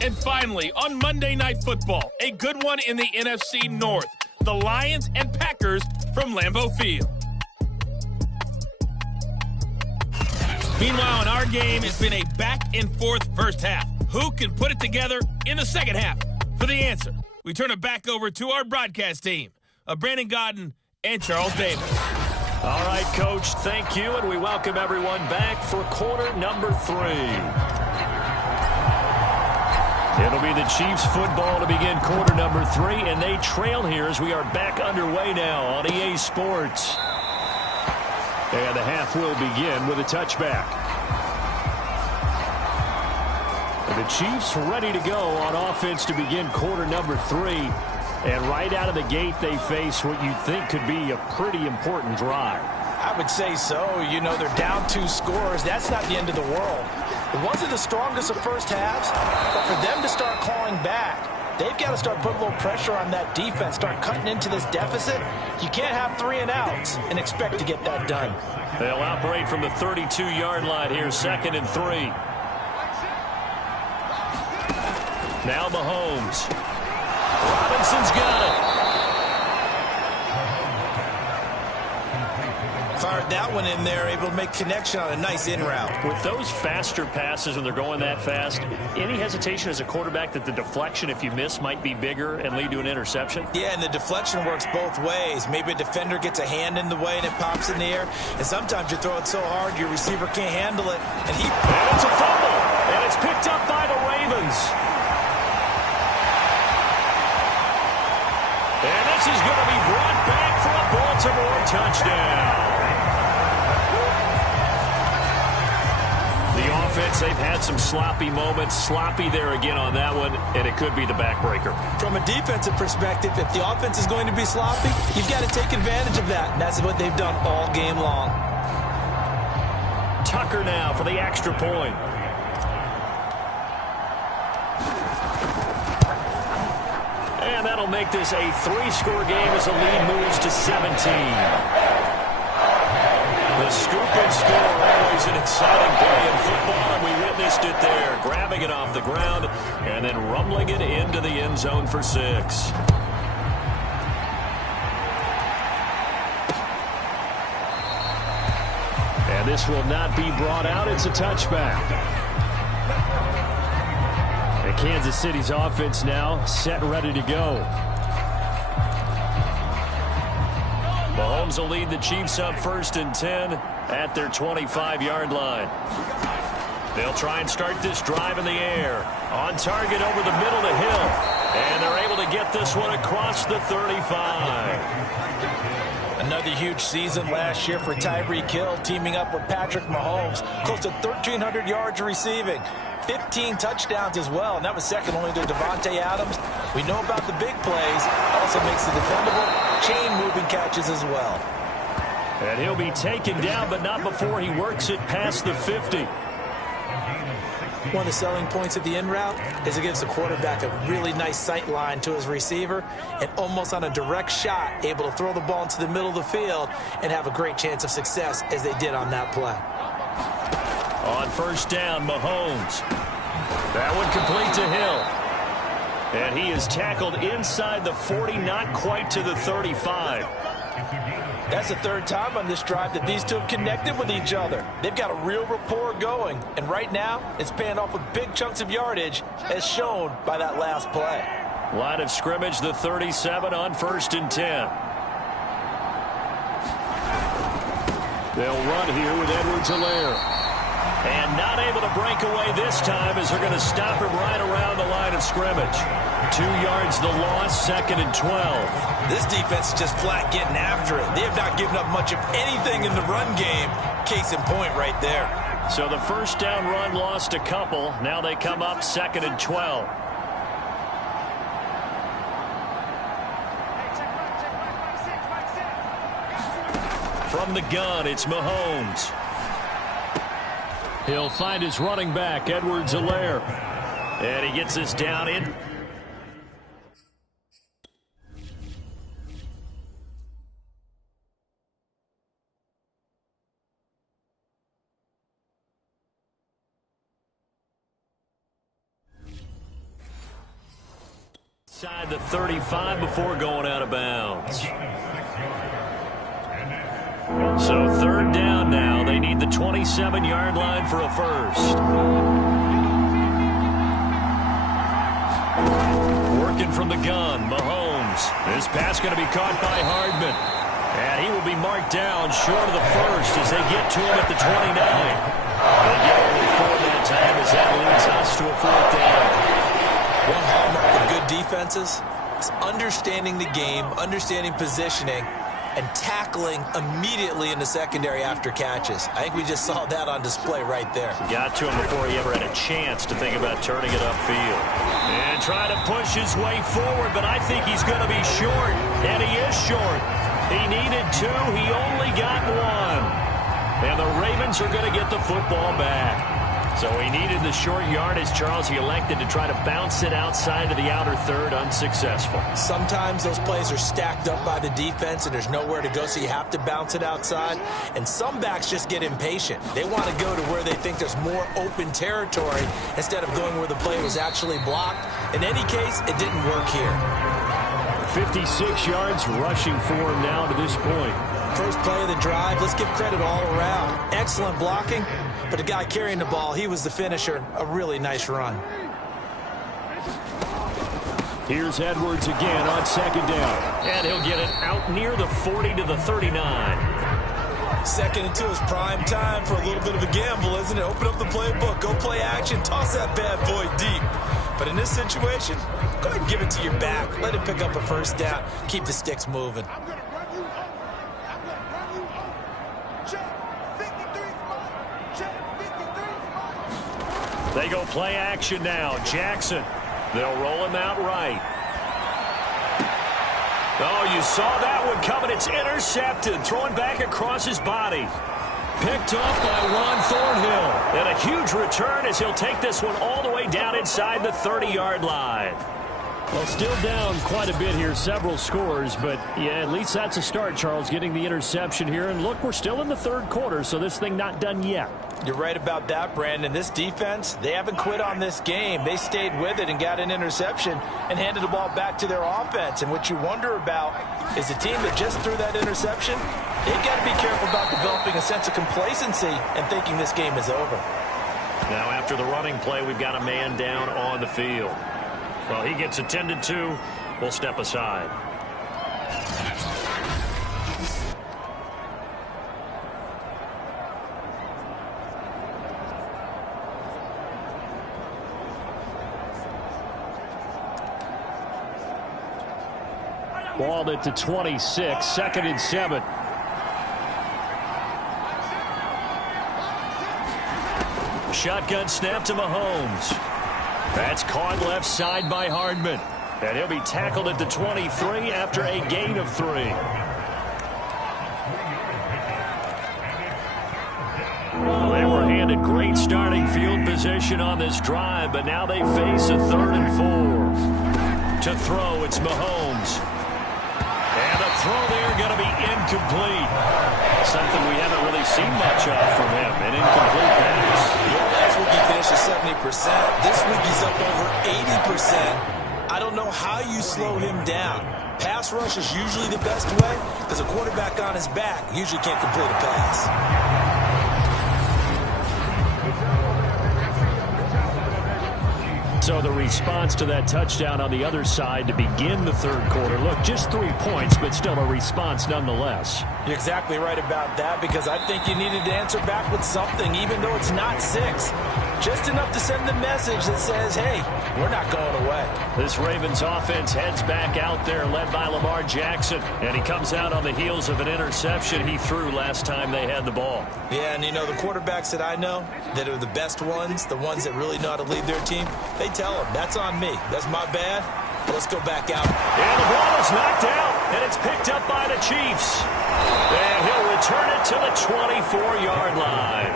And finally, on Monday Night Football, a good one in the NFC North. The Lions and Packers from Lambeau Field. Meanwhile, in our game, it's been a back-and-forth first half. Who can put it together in the second half? For the answer, we turn it back over to our broadcast team of Brandon Godden and Charles Davis. All right, Coach, thank you, and we welcome everyone back for quarter number 3. It'll be the Chiefs football to begin quarter number 3, and they trail here as we are back underway now on EA Sports. And the half will begin with a touchback. And the Chiefs ready to go on offense to begin quarter number 3. And right out of the gate, they face what you'd think could be a pretty important drive. I would say so. You know, they're down 2 scores. That's not the end of the world. It wasn't the strongest of first halves, but for them to start clawing back, they've got to start putting a little pressure on that defense, start cutting into this deficit. You can't have 3 and outs and expect to get that done. They'll operate from the 32-yard line here, 2nd and 3. Now Mahomes. Robinson's got it. Fired that one in there, able to make connection on a nice in route. With those faster passes when they're going that fast, any hesitation as a quarterback that the deflection, if you miss, might be bigger and lead to an interception? Yeah, and the deflection works both ways. Maybe a defender gets a hand in the way and it pops in the air. And sometimes you throw it so hard your receiver can't handle it. And it's a fumble. And it's picked up by the Ravens. And this is going to be brought back for a Baltimore touchdown. The offense, they've had some sloppy moments. Sloppy there again on that one, and it could be the backbreaker. From a defensive perspective, if the offense is going to be sloppy, you've got to take advantage of that. And that's what they've done all game long. Tucker now for the extra point. And that'll make this a 3-score game as the lead moves to 17. The scoop and score, always an exciting play in football, and we witnessed it there, grabbing it off the ground and then rumbling it into the end zone for 6. And this will not be brought out. It's a touchback. And Kansas City's offense now set and ready to go. Mahomes will lead the Chiefs up 1st and 10 at their 25-yard line. They'll try and start this drive in the air. On target over the middle to Hill. And they're able to get this one across the 35. Another huge season last year for Tyreek Hill, teaming up with Patrick Mahomes. Close to 1,300 yards receiving. 15 touchdowns as well, and that was second only to Devontae Adams. We know about the big plays. Also makes the dependable chain-moving catches as well. And he'll be taken down, but not before he works it past the 50. One of the selling points of the in route is it gives the quarterback a really nice sight line to his receiver and almost on a direct shot able to throw the ball into the middle of the field and have a great chance of success as they did on that play. On 1st down, Mahomes. That one complete to Hill. And he is tackled inside the 40, not quite to the 35. That's the 3rd time on this drive that these two have connected with each other. They've got a real rapport going. And right now, it's paying off with big chunks of yardage, as shown by that last play. Line of scrimmage, the 37 on 1st and 10. They'll run here with Edwards-Helaire. And not able to break away this time as they're going to stop him right around the line of scrimmage. 2 yards the loss, 2nd and 12. This defense is just flat getting after it. They have not given up much of anything in the run game. Case in point right there. So the 1st down run lost a couple. Now they come up 2nd and 12. From the gun, it's Mahomes. He'll find his running back, Edwards-Helaire. And he gets this down in. Inside the 35 before going out of bounds. So 3rd down now. They They need the 27-yard line for a first. Working from the gun, Mahomes. This pass going to be caught by Hardman. And he will be marked down short of the first as they get to him at the 29. They get only 4 that time as that leads us to a 4th down. One hallmark of good defenses is understanding the game, understanding positioning, and tackling immediately in the secondary after catches. I think we just saw that on display right there. Got to him before he ever had a chance to think about turning it upfield. And trying to push his way forward, but I think he's going to be short. And he is short. He needed 2. He only got 1. And the Ravens are going to get the football back. So he needed the short yardage, Charles. He elected to try to bounce it outside of the outer third, unsuccessful. Sometimes those plays are stacked up by the defense and there's nowhere to go, so you have to bounce it outside. And some backs just get impatient. They want to go to where they think there's more open territory instead of going where the play was actually blocked. In any case, it didn't work here. 56 yards rushing for him now to this point. First play of the drive, let's give credit all around. Excellent blocking, but the guy carrying the ball, he was the finisher. A really nice run. Here's Edwards again on 2nd down. And he'll get it out near the 40 to the 39. 2nd and 2 is prime time for a little bit of a gamble, isn't it? Open up the playbook, go play action, toss that bad boy deep. But in this situation, go ahead and give it to your back. Let him pick up a first down. Keep the sticks moving. They go play action now. Jackson. They'll roll him out right. Oh, you saw that one coming. It's intercepted. Throwing back across his body. Picked off by Ron Thornhill. And a huge return as he'll take this one all the way down inside the 30-yard line. Well, still down quite a bit here, several scores, but yeah, at least that's a start, Charles, getting the interception here. And look, we're still in the 3rd quarter, so this thing not done yet. You're right about that, Brandon. This defense, they haven't quit on this game. They stayed with it and got an interception and handed the ball back to their offense. And what you wonder about is the team that just threw that interception, they've got to be careful about developing a sense of complacency and thinking this game is over. Now, after the running play, we've got a man down on the field. Well, he gets attended to. We'll step aside. Ball at the 26, 2nd and 7. Shotgun snap to Mahomes. That's caught left side by Hardman. And he'll be tackled at the 23 after a gain of 3. Well, they were handed great starting field position on this drive, but now they face a 3rd and 4. To throw, it's Mahomes. And the throw there going to be incomplete. Something we haven't really seen much of from him, an incomplete pass. Yeah, last week he finished at 70%. This week he's up over 80%. I don't know how you slow him down. Pass rush is usually the best way because a quarterback on his back usually can't complete a pass. So the response to that touchdown on the other side to begin the 3rd quarter. Look, just 3 points, but still a response nonetheless. You're exactly right about that because I think you needed to answer back with something, even though it's not 6. Just enough to send the message that says, hey, we're not going away. This Ravens offense heads back out there, led by Lamar Jackson. And he comes out on the heels of an interception he threw last time they had the ball. Yeah, and you know, the quarterbacks that I know that are the best ones, the ones that really know how to lead their team, they tell them, that's on me. That's my bad. Let's go back out. And the ball is knocked out, and it's picked up by the Chiefs. And he'll return it to the 24-yard line.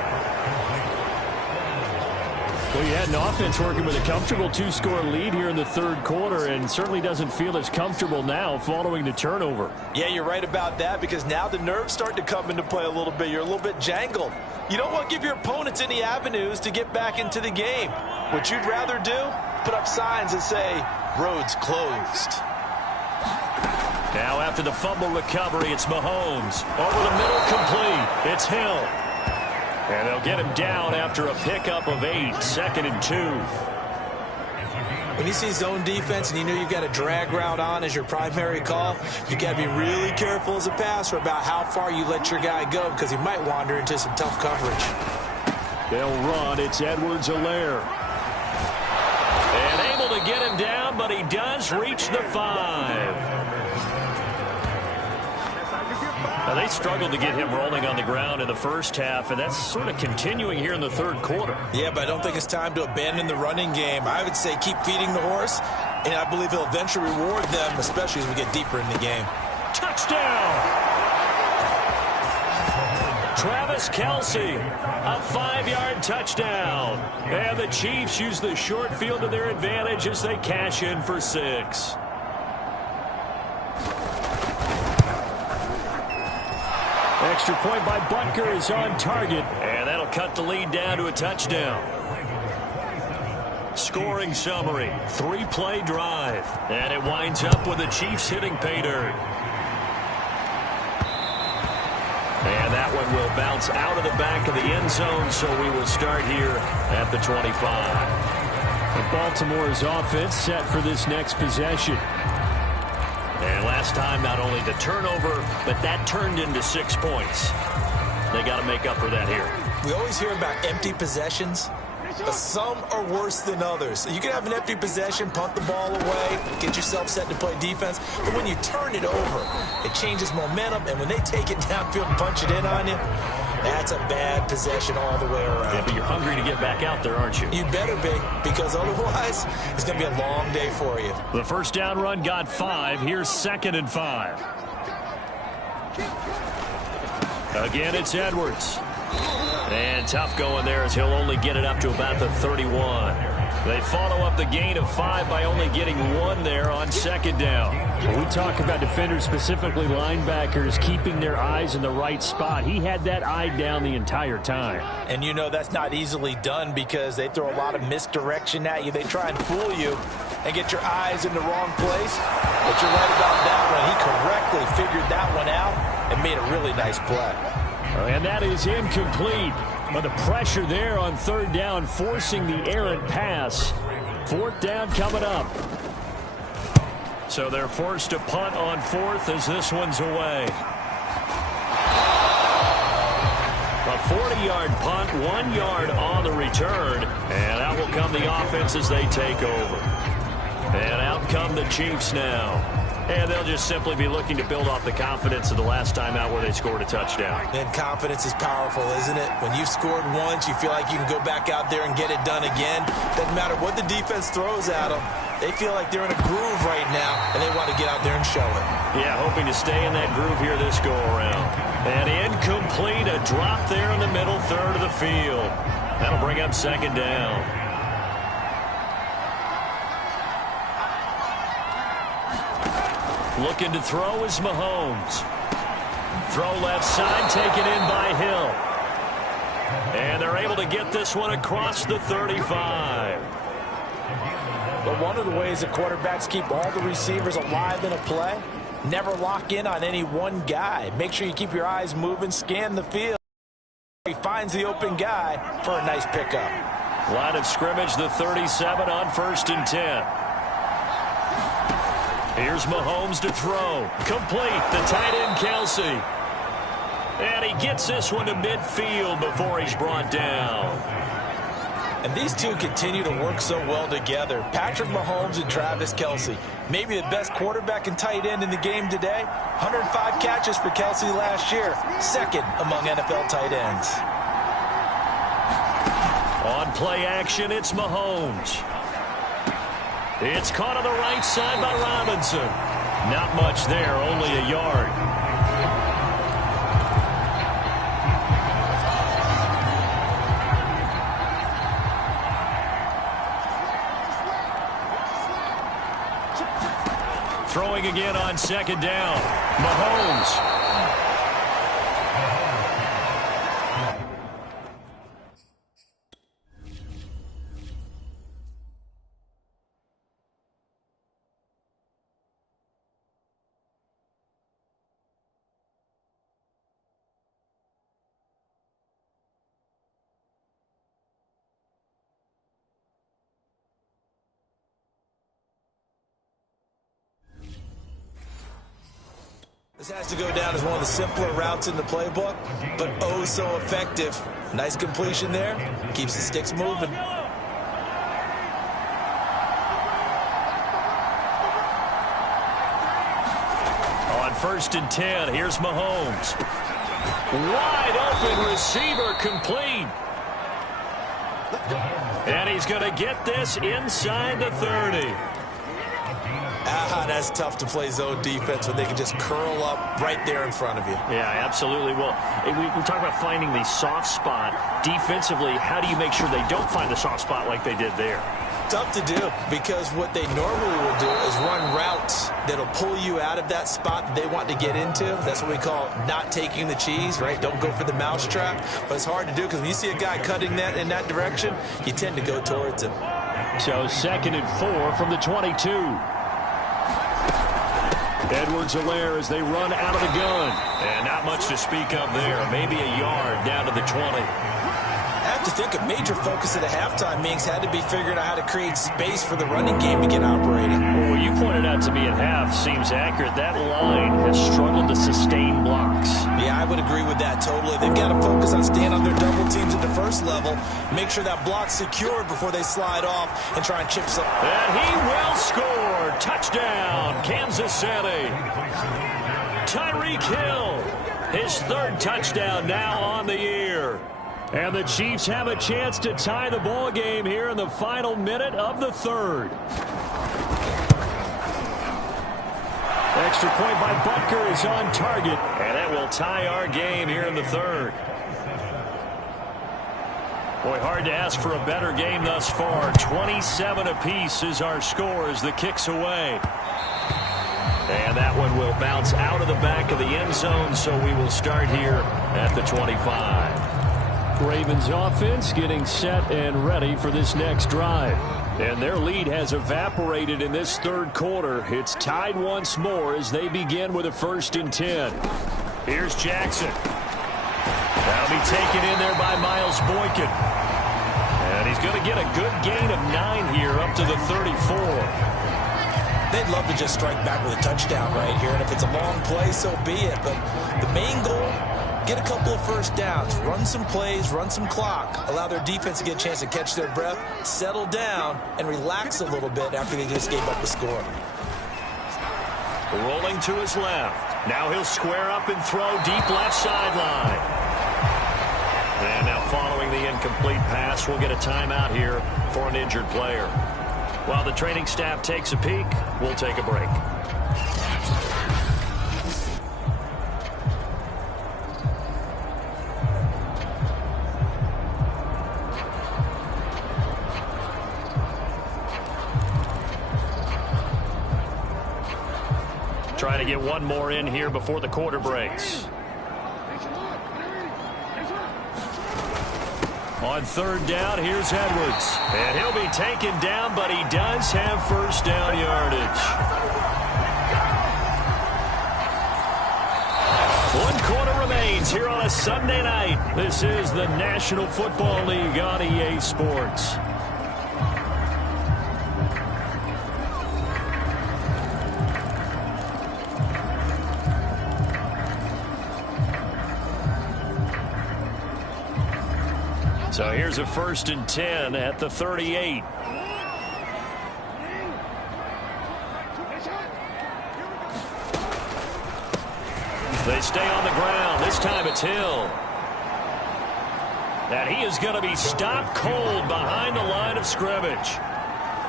Well, you had an offense working with a comfortable 2-score lead here in the 3rd quarter and certainly doesn't feel as comfortable now following the turnover. Yeah, you're right about that because now the nerves start to come into play a little bit. You're a little bit jangled. You don't want to give your opponents any avenues to get back into the game. What you'd rather do, put up signs that say, roads closed. Now after the fumble recovery, it's Mahomes. Over the middle, complete. It's Hill. And they'll get him down after a pickup of 8, 2nd and 2. When you see zone defense and you know you've got a drag route on as your primary call, you got to be really careful as a passer about how far you let your guy go because he might wander into some tough coverage. They'll run. It's Edwards-Helaire. And able to get him down, but he does reach the 5. Now, they struggled to get him rolling on the ground in the first half, and that's sort of continuing here in the third quarter. Yeah, but I don't think it's time to abandon the running game. I would say keep feeding the horse, and I believe he'll eventually reward them, especially as we get deeper in the game. Touchdown! Travis Kelce, a 5-yard touchdown. And the Chiefs use the short field to their advantage as they cash in for 6. Extra point by Butker is on target, and that'll cut the lead down to a touchdown. Scoring summary, 3-play drive, and it winds up with the Chiefs hitting pay dirt. And that one will bounce out of the back of the end zone, so we will start here at the 25. Baltimore's offense set for this next possession. And last time, not only the turnover, but that turned into 6 points. They got to make up for that here. We always hear about empty possessions, but some are worse than others. You can have an empty possession, punt the ball away, get yourself set to play defense, but when you turn it over, it changes momentum, and when they take it downfield and punch it in on you, that's a bad possession all the way around. Yeah, but you're hungry to get back out there, aren't you? You better be, because otherwise, it's going to be a long day for you. The first down run got 5. Here's 2nd and 5. Again, it's Edwards. And tough going there as he'll only get it up to about the 31. They follow up the gain of 5 by only getting 1 there on 2nd down. When we talk about defenders, specifically linebackers, keeping their eyes in the right spot. He had that eye down the entire time. And you know that's not easily done because they throw a lot of misdirection at you. They try and fool you and get your eyes in the wrong place. But you're right about that one. He correctly figured that one out and made a really nice play. And that is incomplete. But the pressure there on 3rd down, forcing the errant pass. 4th down coming up. So they're forced to punt on 4th as this one's away. A 40-yard punt, 1 yard on the return. And out will come the offense as they take over. And out come the Chiefs now. And they'll just simply be looking to build off the confidence of the last time out where they scored a touchdown. And confidence is powerful, isn't it? When you've scored once, you feel like you can go back out there and get it done again. Doesn't matter what the defense throws at them. They feel like they're in a groove right now, and they want to get out there and show it. Yeah, hoping to stay in that groove here this go-around. And incomplete, a drop there in the middle third of the field. That'll bring up 2nd down. Looking to throw is Mahomes. Throw left side, taken in by Hill. And they're able to get this one across the 35. But one of the ways the quarterbacks keep all the receivers alive in a play, never lock in on any one guy. Make sure you keep your eyes moving, scan the field. He finds the open guy for a nice pickup. Line of scrimmage, the 37 on 1st and 10. Here's Mahomes to throw. Complete. The tight end, Kelce. And he gets this one to midfield before he's brought down. And these two continue to work so well together. Patrick Mahomes and Travis Kelce. Maybe the best quarterback and tight end in the game today. 105 catches for Kelce last year. 2nd among NFL tight ends. On play action, it's Mahomes. It's caught on the right side by Robinson. Not much there, only a yard. Throwing again on 2nd down. Mahomes. This has to go down as one of the simpler routes in the playbook, but oh so effective. Nice completion there. Keeps the sticks moving. On 1st and 10, here's Mahomes. Wide open receiver, complete. And he's going to get this inside the 30. That's tough to play zone defense when they can just curl up right there in front of you. Yeah, absolutely. Well, we talk about finding the soft spot. Defensively, how do you make sure they don't find the soft spot like they did there? Tough to do, because what they normally will do is run routes that'll pull you out of that spot that they want to get into. That's what we call not taking the cheese, right? Don't go for the mousetrap. But it's hard to do because when you see a guy cutting that in that direction, you tend to go towards him. So 2nd and 4 from the 22. Edwards-Helaire as they run out of the gun. And not much to speak of there. Maybe a yard down to the 20. I have to think a major focus at the halftime meetings had to be figuring out how to create space for the running game to get operating. Well, you pointed out to me at half seems accurate. That line has struggled to sustain blocks. Yeah, I would agree with that totally. They've got to focus on staying on their double teams at the first level, make sure that block's secured before they slide off and try and chip some. And he will score. Touchdown, Kansas City. Tyreek Hill, his 3rd touchdown now on the year. And the Chiefs have a chance to tie the ball game here in the final minute of the 3rd. Extra point by Butker is on target. And that will tie our game here in the 3rd. Boy, hard to ask for a better game thus far. 27 apiece is our score as the kick's away. And that one will bounce out of the back of the end zone, so we will start here at the 25. Ravens offense getting set and ready for this next drive. And their lead has evaporated in this 3rd quarter. It's tied once more as they begin with a 1st and 10. Here's Jackson. That'll be taken in there by Miles Boykin. And he's going to get a good gain of 9 here up to the 34. They'd love to just strike back with a touchdown right here. And if it's a long play, so be it. But the main goal, get a couple of 1st downs, run some plays, run some clock, allow their defense to get a chance to catch their breath, settle down, and relax a little bit after they just gave up the score. Rolling to his left. Now he'll square up and throw deep left sideline. And now following the incomplete pass, we'll get a timeout here for an injured player. While the training staff takes a peek, we'll take a break. Trying to get one more in here before the quarter breaks. On 3rd down, here's Edwards. And he'll be taken down, but he does have 1st down yardage. 1 quarter remains here on a Sunday night. This is the National Football League on EA Sports. So here's a 1st and 10 at the 38. They stay on the ground. This time it's Hill. And he is going to be stopped cold behind the line of scrimmage.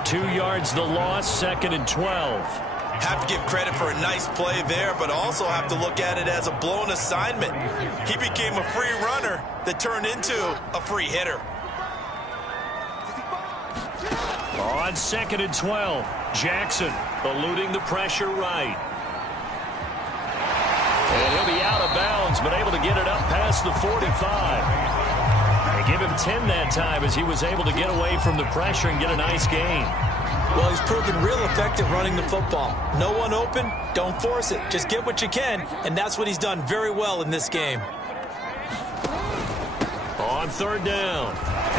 2 yards the loss, 2nd and 12. Have to give credit for a nice play there, but also have to look at it as a blown assignment. He became a free runner that turned into a free hitter. On 2nd and 12, Jackson eluding the pressure right. And he'll be out of bounds, but able to get it up past the 45. They give him 10 that time as he was able to get away from the pressure and get a nice gain. Well, he's proven real effective running the football. No one open, don't force it. Just get what you can, and that's what he's done very well in this game. On 3rd down,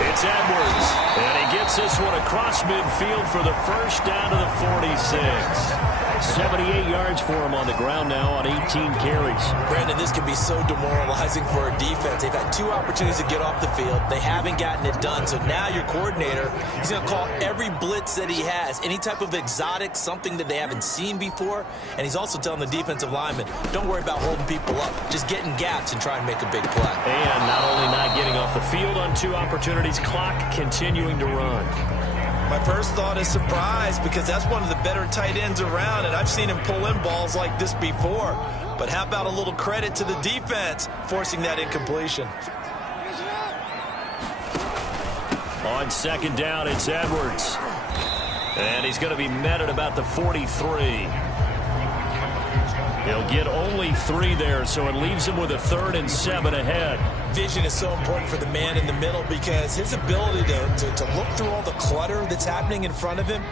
it's Edwards. And he gets this one across midfield for the 1st down to the 46. 78 yards for him on the ground now on 18 carries. Brandon, this can be so demoralizing for a defense. They've had 2 opportunities to get off the field. They haven't gotten it done. So now your coordinator, he's going to call every blitz that he has, any type of exotic, something that they haven't seen before. And he's also telling the defensive lineman, don't worry about holding people up. Just get in gaps and try and make a big play. And not only not getting off the field on 2 opportunities, clock continuing to run. My first thought is surprise, because that's one of the better tight ends around, and I've seen him pull in balls like this before. But how about a little credit to the defense forcing that incompletion? On second down, it's Edwards. And he's going to be met at about the 43. He'll get only 3 there, so it leaves him with a 3rd and 7 ahead. Vision is so important for the man in the middle, because his ability to look through all the clutter that's happening in front of him,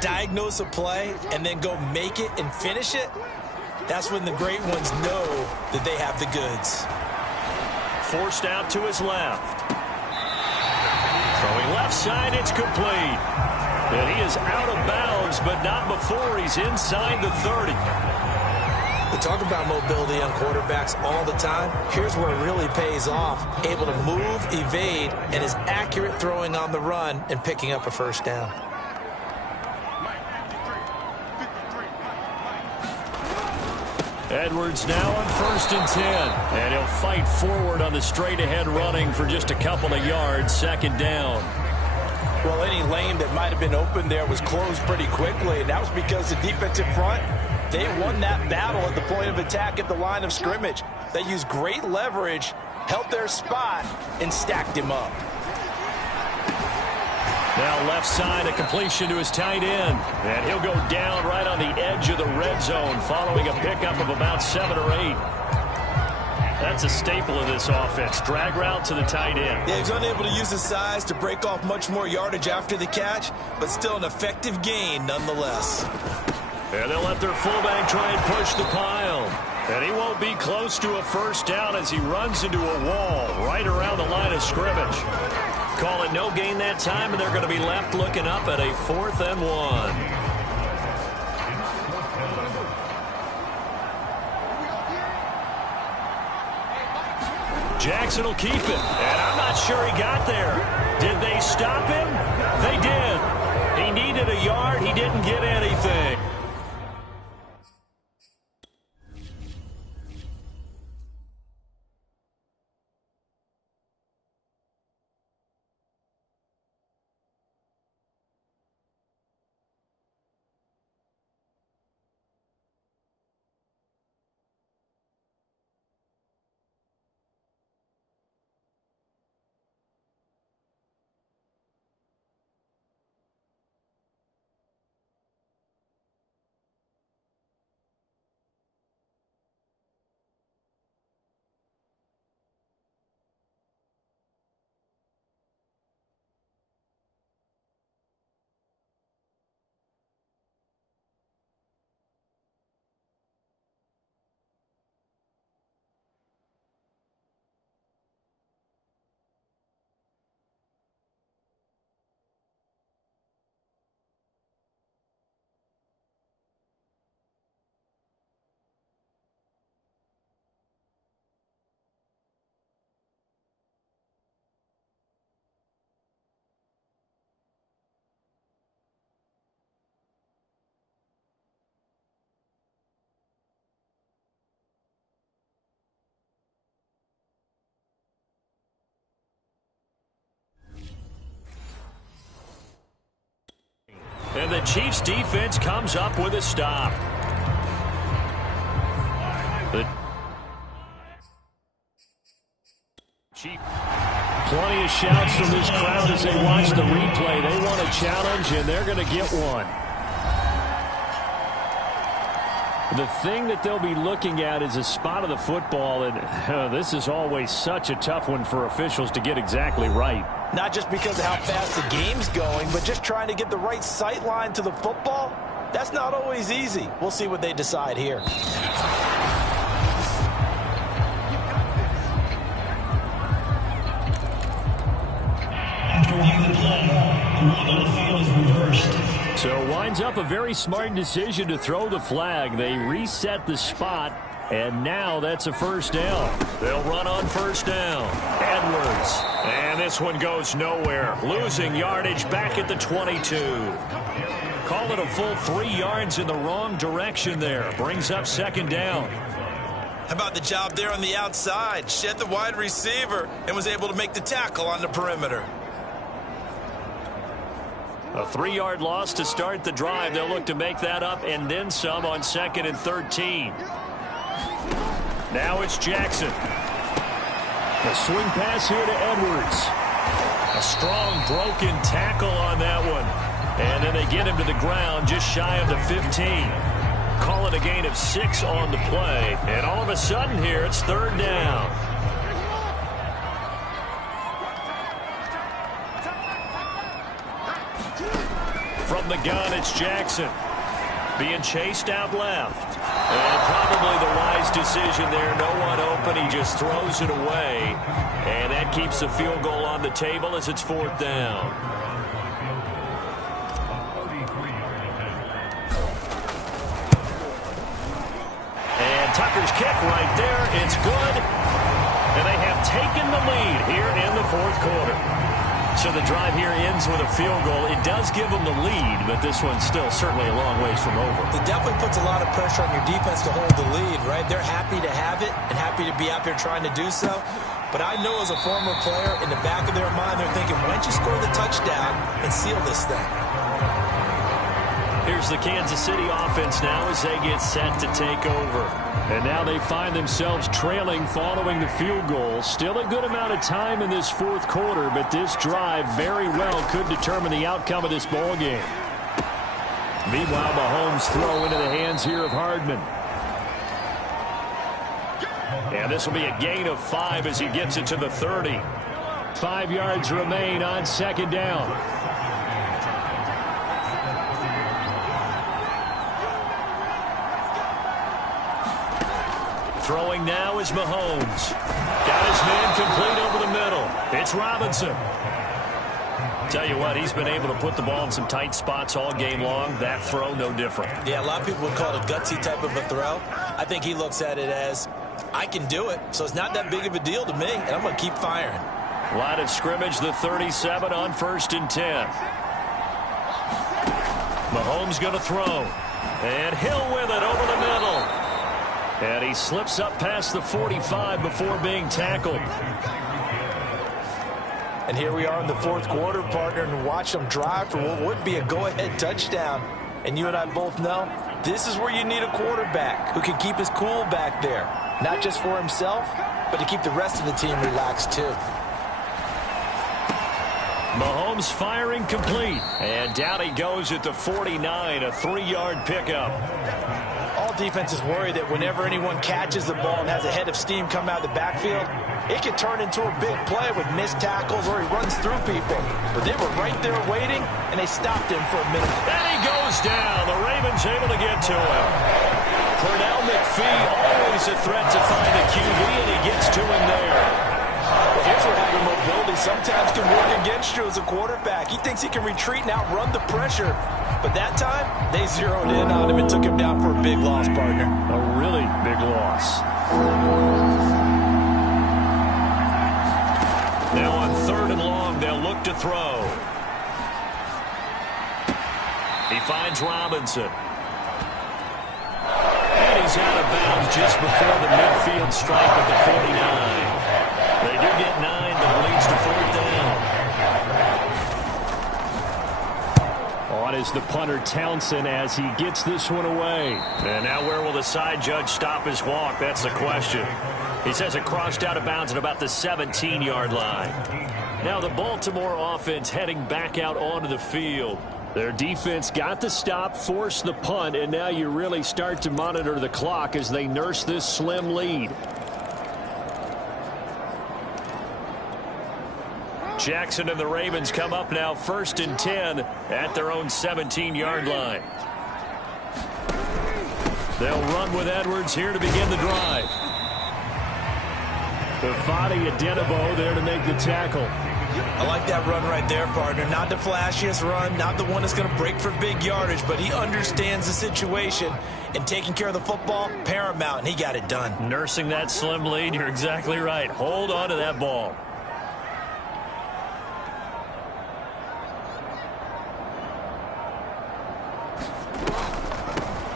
diagnose a play, and then go make it and finish it, that's when the great ones know that they have the goods. Forced out to his left. Throwing left side, it's complete. And he is out of bounds, but not before he's inside the 30. We talk about mobility on quarterbacks all the time. Here's where it really pays off. Able to move, evade, and is accurate throwing on the run and picking up a first down. Edwards now on 1st and 10. And he'll fight forward on the straight-ahead running for just a couple of yards. 2nd down. Well, any lane that might have been open there was closed pretty quickly, and that was because the defensive front, they won that battle at the point of attack at the line of scrimmage. They used great leverage, held their spot, and stacked him up. Now left side, a completion to his tight end. And he'll go down right on the edge of the red zone following a pickup of about 7 or 8. That's a staple of this offense. Drag route to the tight end. Yeah, he's unable to use his size to break off much more yardage after the catch, but still an effective gain nonetheless. And they'll let their fullback try and push the pile. And he won't be close to a first down as he runs into a wall right around the line of scrimmage. Call it no gain that time, and they're going to be left looking up at a 4th and 1. Jackson will keep it, and I'm not sure he got there. Did they stop him? They did. He needed a yard. He didn't get anything. And the Chiefs defense comes up with a stop. The Chiefs. Plenty of shouts from this crowd as they watch the replay. They want a challenge, and they're going to get one. The thing that they'll be looking at is a spot of the football, and this is always such a tough one for officials to get exactly right. Not just because of how fast the game's going, but just trying to get the right sight line to the football. That's not always easy. We'll see what they decide here. After reviewing the play, the rule on the field is reversed. So winds up a very smart decision to throw the flag. They reset the spot, and now that's a first down. They'll run on first down. Edwards. And this one goes nowhere. Losing yardage back at the 22. Call it a full 3 yards in the wrong direction there. Brings up second down. How about the job there on the outside? Shed the wide receiver and was able to make the tackle on the perimeter. A 3-yard loss to start the drive. They'll look to make that up and then some on 2nd and 13. Now it's Jackson. A swing pass here to Edwards. A strong broken tackle on that one. And then they get him to the ground just shy of the 15. Call it a gain of 6 on the play. And all of a sudden here, it's third down. From the gun, it's Jackson. Being chased out left. And probably the wise decision there. No one open. He just throws it away. And that keeps the field goal on the table as it's fourth down. And Tucker's kick right there. It's good. And they have taken the lead here in the fourth quarter. So the drive here ends with a field goal. It does give them the lead, but this one's still certainly a long ways from over. It definitely puts a lot of pressure on your defense to hold the lead, right? They're happy to have it and happy to be out there trying to do so. But I know as a former player, in the back of their mind, they're thinking, why don't you score the touchdown and seal this thing? Here's the Kansas City offense now as they get set to take over. And now they find themselves trailing following the field goal. Still a good amount of time in this fourth quarter, but this drive very well could determine the outcome of this ball game. Meanwhile, Mahomes throw into the hands here of Hardman. And this will be a gain of 5 as he gets it to the 30. 5 yards remain on second down. Throwing now is Mahomes. Got his man complete over the middle. It's Robinson. Tell you what, he's been able to put the ball in some tight spots all game long. That throw, no different. Yeah, a lot of people would call it a gutsy type of a throw. I think he looks at it as, I can do it, so it's not that big of a deal to me, and I'm going to keep firing. Line of scrimmage, the 37 on 1st and 10. Mahomes going to throw. And Hill with it over the middle. And he slips up past the 45 before being tackled. And here we are in the fourth quarter, partner, and watch them drive for what would be a go-ahead touchdown. And you and I both know this is where you need a quarterback who can keep his cool back there. Not just for himself, but to keep the rest of the team relaxed too. Mahomes firing complete. And down he goes at the 49, a 3-yard pickup. All defenses worry that whenever anyone catches the ball and has a head of steam come out of the backfield, it can turn into a big play with missed tackles or he runs through people. But they were right there waiting, and they stopped him for a minute. And he goes down. The Ravens able to get to him. Pernell McPhee, always a threat to find the QB, and he gets to him there. Well, here's where having mobility sometimes can work against you as a quarterback. He thinks he can retreat and outrun the pressure. But that time, they zeroed in on him and took him down for a big loss, partner. A really big loss. Now on 3rd and long, they'll look to throw. He finds Robinson. And he's out of bounds just before the midfield strike at the 49. They do get 9, but it leads to 4th down. On is the punter Townsend as he gets this one away. And now where will the side judge stop his walk? That's the question. He says it crossed out of bounds at about the 17-yard line. Now the Baltimore offense heading back out onto the field. Their defense got the stop, forced the punt, and now you really start to monitor the clock as they nurse this slim lead. Jackson and the Ravens come up now 1st and 10 at their own 17-yard line. They'll run with Edwards here to begin the drive. Fadi Adenabo there to make the tackle. I like that run right there, partner. Not the flashiest run, not the one that's going to break for big yardage, but he understands the situation, and taking care of the football, paramount, and he got it done. Nursing that slim lead, you're exactly right. Hold on to that ball.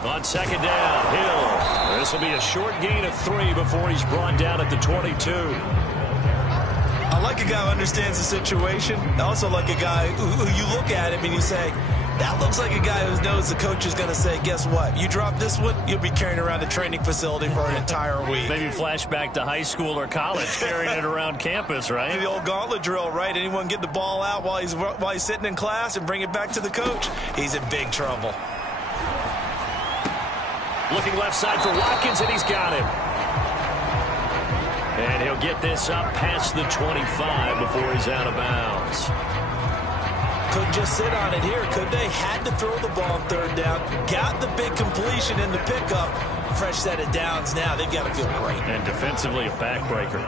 On second down, Hill. This will be a short gain of 3 before he's brought down at the 22. I like a guy who understands the situation. I also like a guy who you look at him and you say, that looks like a guy who knows the coach is going to say, guess what? You drop this one, you'll be carrying around the training facility for an entire week. Maybe flashback to high school or college, carrying it around campus, right? The old gauntlet drill, right? Anyone get the ball out while he's sitting in class and bring it back to the coach? He's in big trouble. Looking left side for Watkins, and he's got him. And he'll get this up past the 25 before he's out of bounds. Couldn't just sit on it here, could they? Had to throw the ball on third down. Got the big completion in the pickup. Fresh set of downs now. They've got to feel great. And defensively, a backbreaker.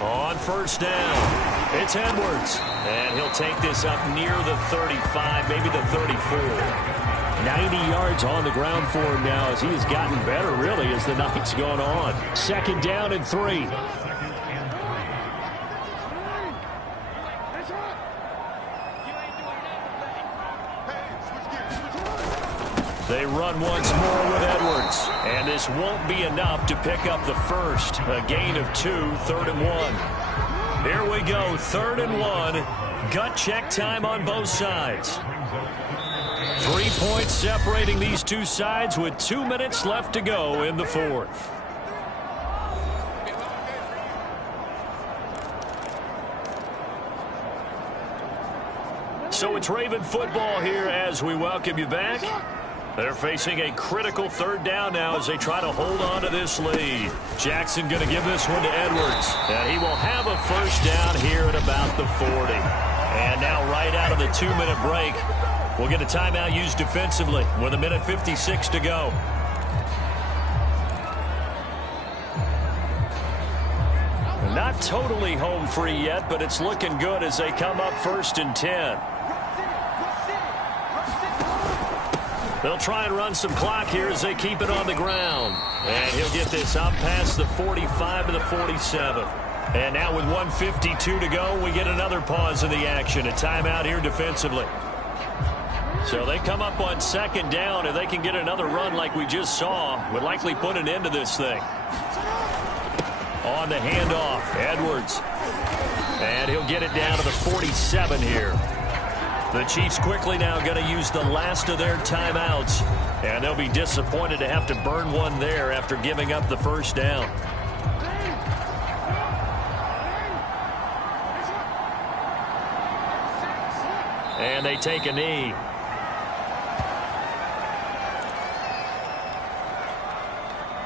On first down. It's Edwards, and he'll take this up near the 35, maybe the 34. 90 yards on the ground for him now as he has gotten better, really, as the night's gone on. Second down and 3. They run once more with Edwards, and this won't be enough to pick up the first. A gain of 2, 3rd and 1. Here we go, 3rd and 1. Gut check time on both sides. 3 points separating these two sides with 2 minutes left to go in the 4th. So it's Raven football here as we welcome you back. They're facing a critical 3rd down now as they try to hold on to this lead. Jackson going to give this one to Edwards. And he will have a first down here at about the 40. And now right out of the 2-minute break, we'll get a timeout used defensively with 1:56 to go. Not totally home free yet, but it's looking good as they come up 1st and 10. They'll try and run some clock here as they keep it on the ground. And he'll get this up past the 45 to the 47. And now with 1:52 to go, we get another pause in the action. A timeout here defensively. So they come up on 2nd down. If they can get another run like we just saw, would likely put an end to this thing. On the handoff, Edwards. And he'll get it down to the 47 here. The Chiefs quickly now going to use the last of their timeouts. And they'll be disappointed to have to burn one there after giving up the first down. And they take a knee.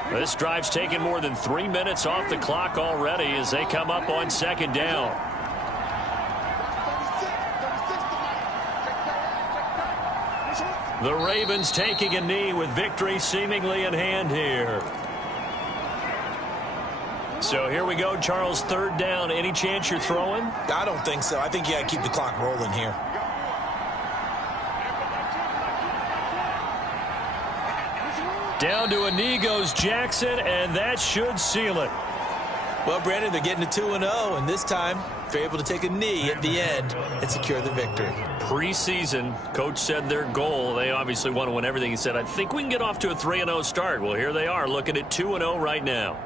This drive's taken more than 3 minutes off the clock already as they come up on 2nd down. The Ravens taking a knee with victory seemingly in hand here. So here we go, Charles, 3rd down. Any chance you're throwing? I don't think so. I think you got to keep the clock rolling here. Down to a knee goes Jackson, and that should seal it. Well, Brandon, they're getting to 2-0, and this time they're able to take a knee at the end and secure the victory. Preseason, coach said their goal, they obviously want to win everything. He said, I think we can get off to a 3-0 start. Well, here they are looking at 2-0 right now.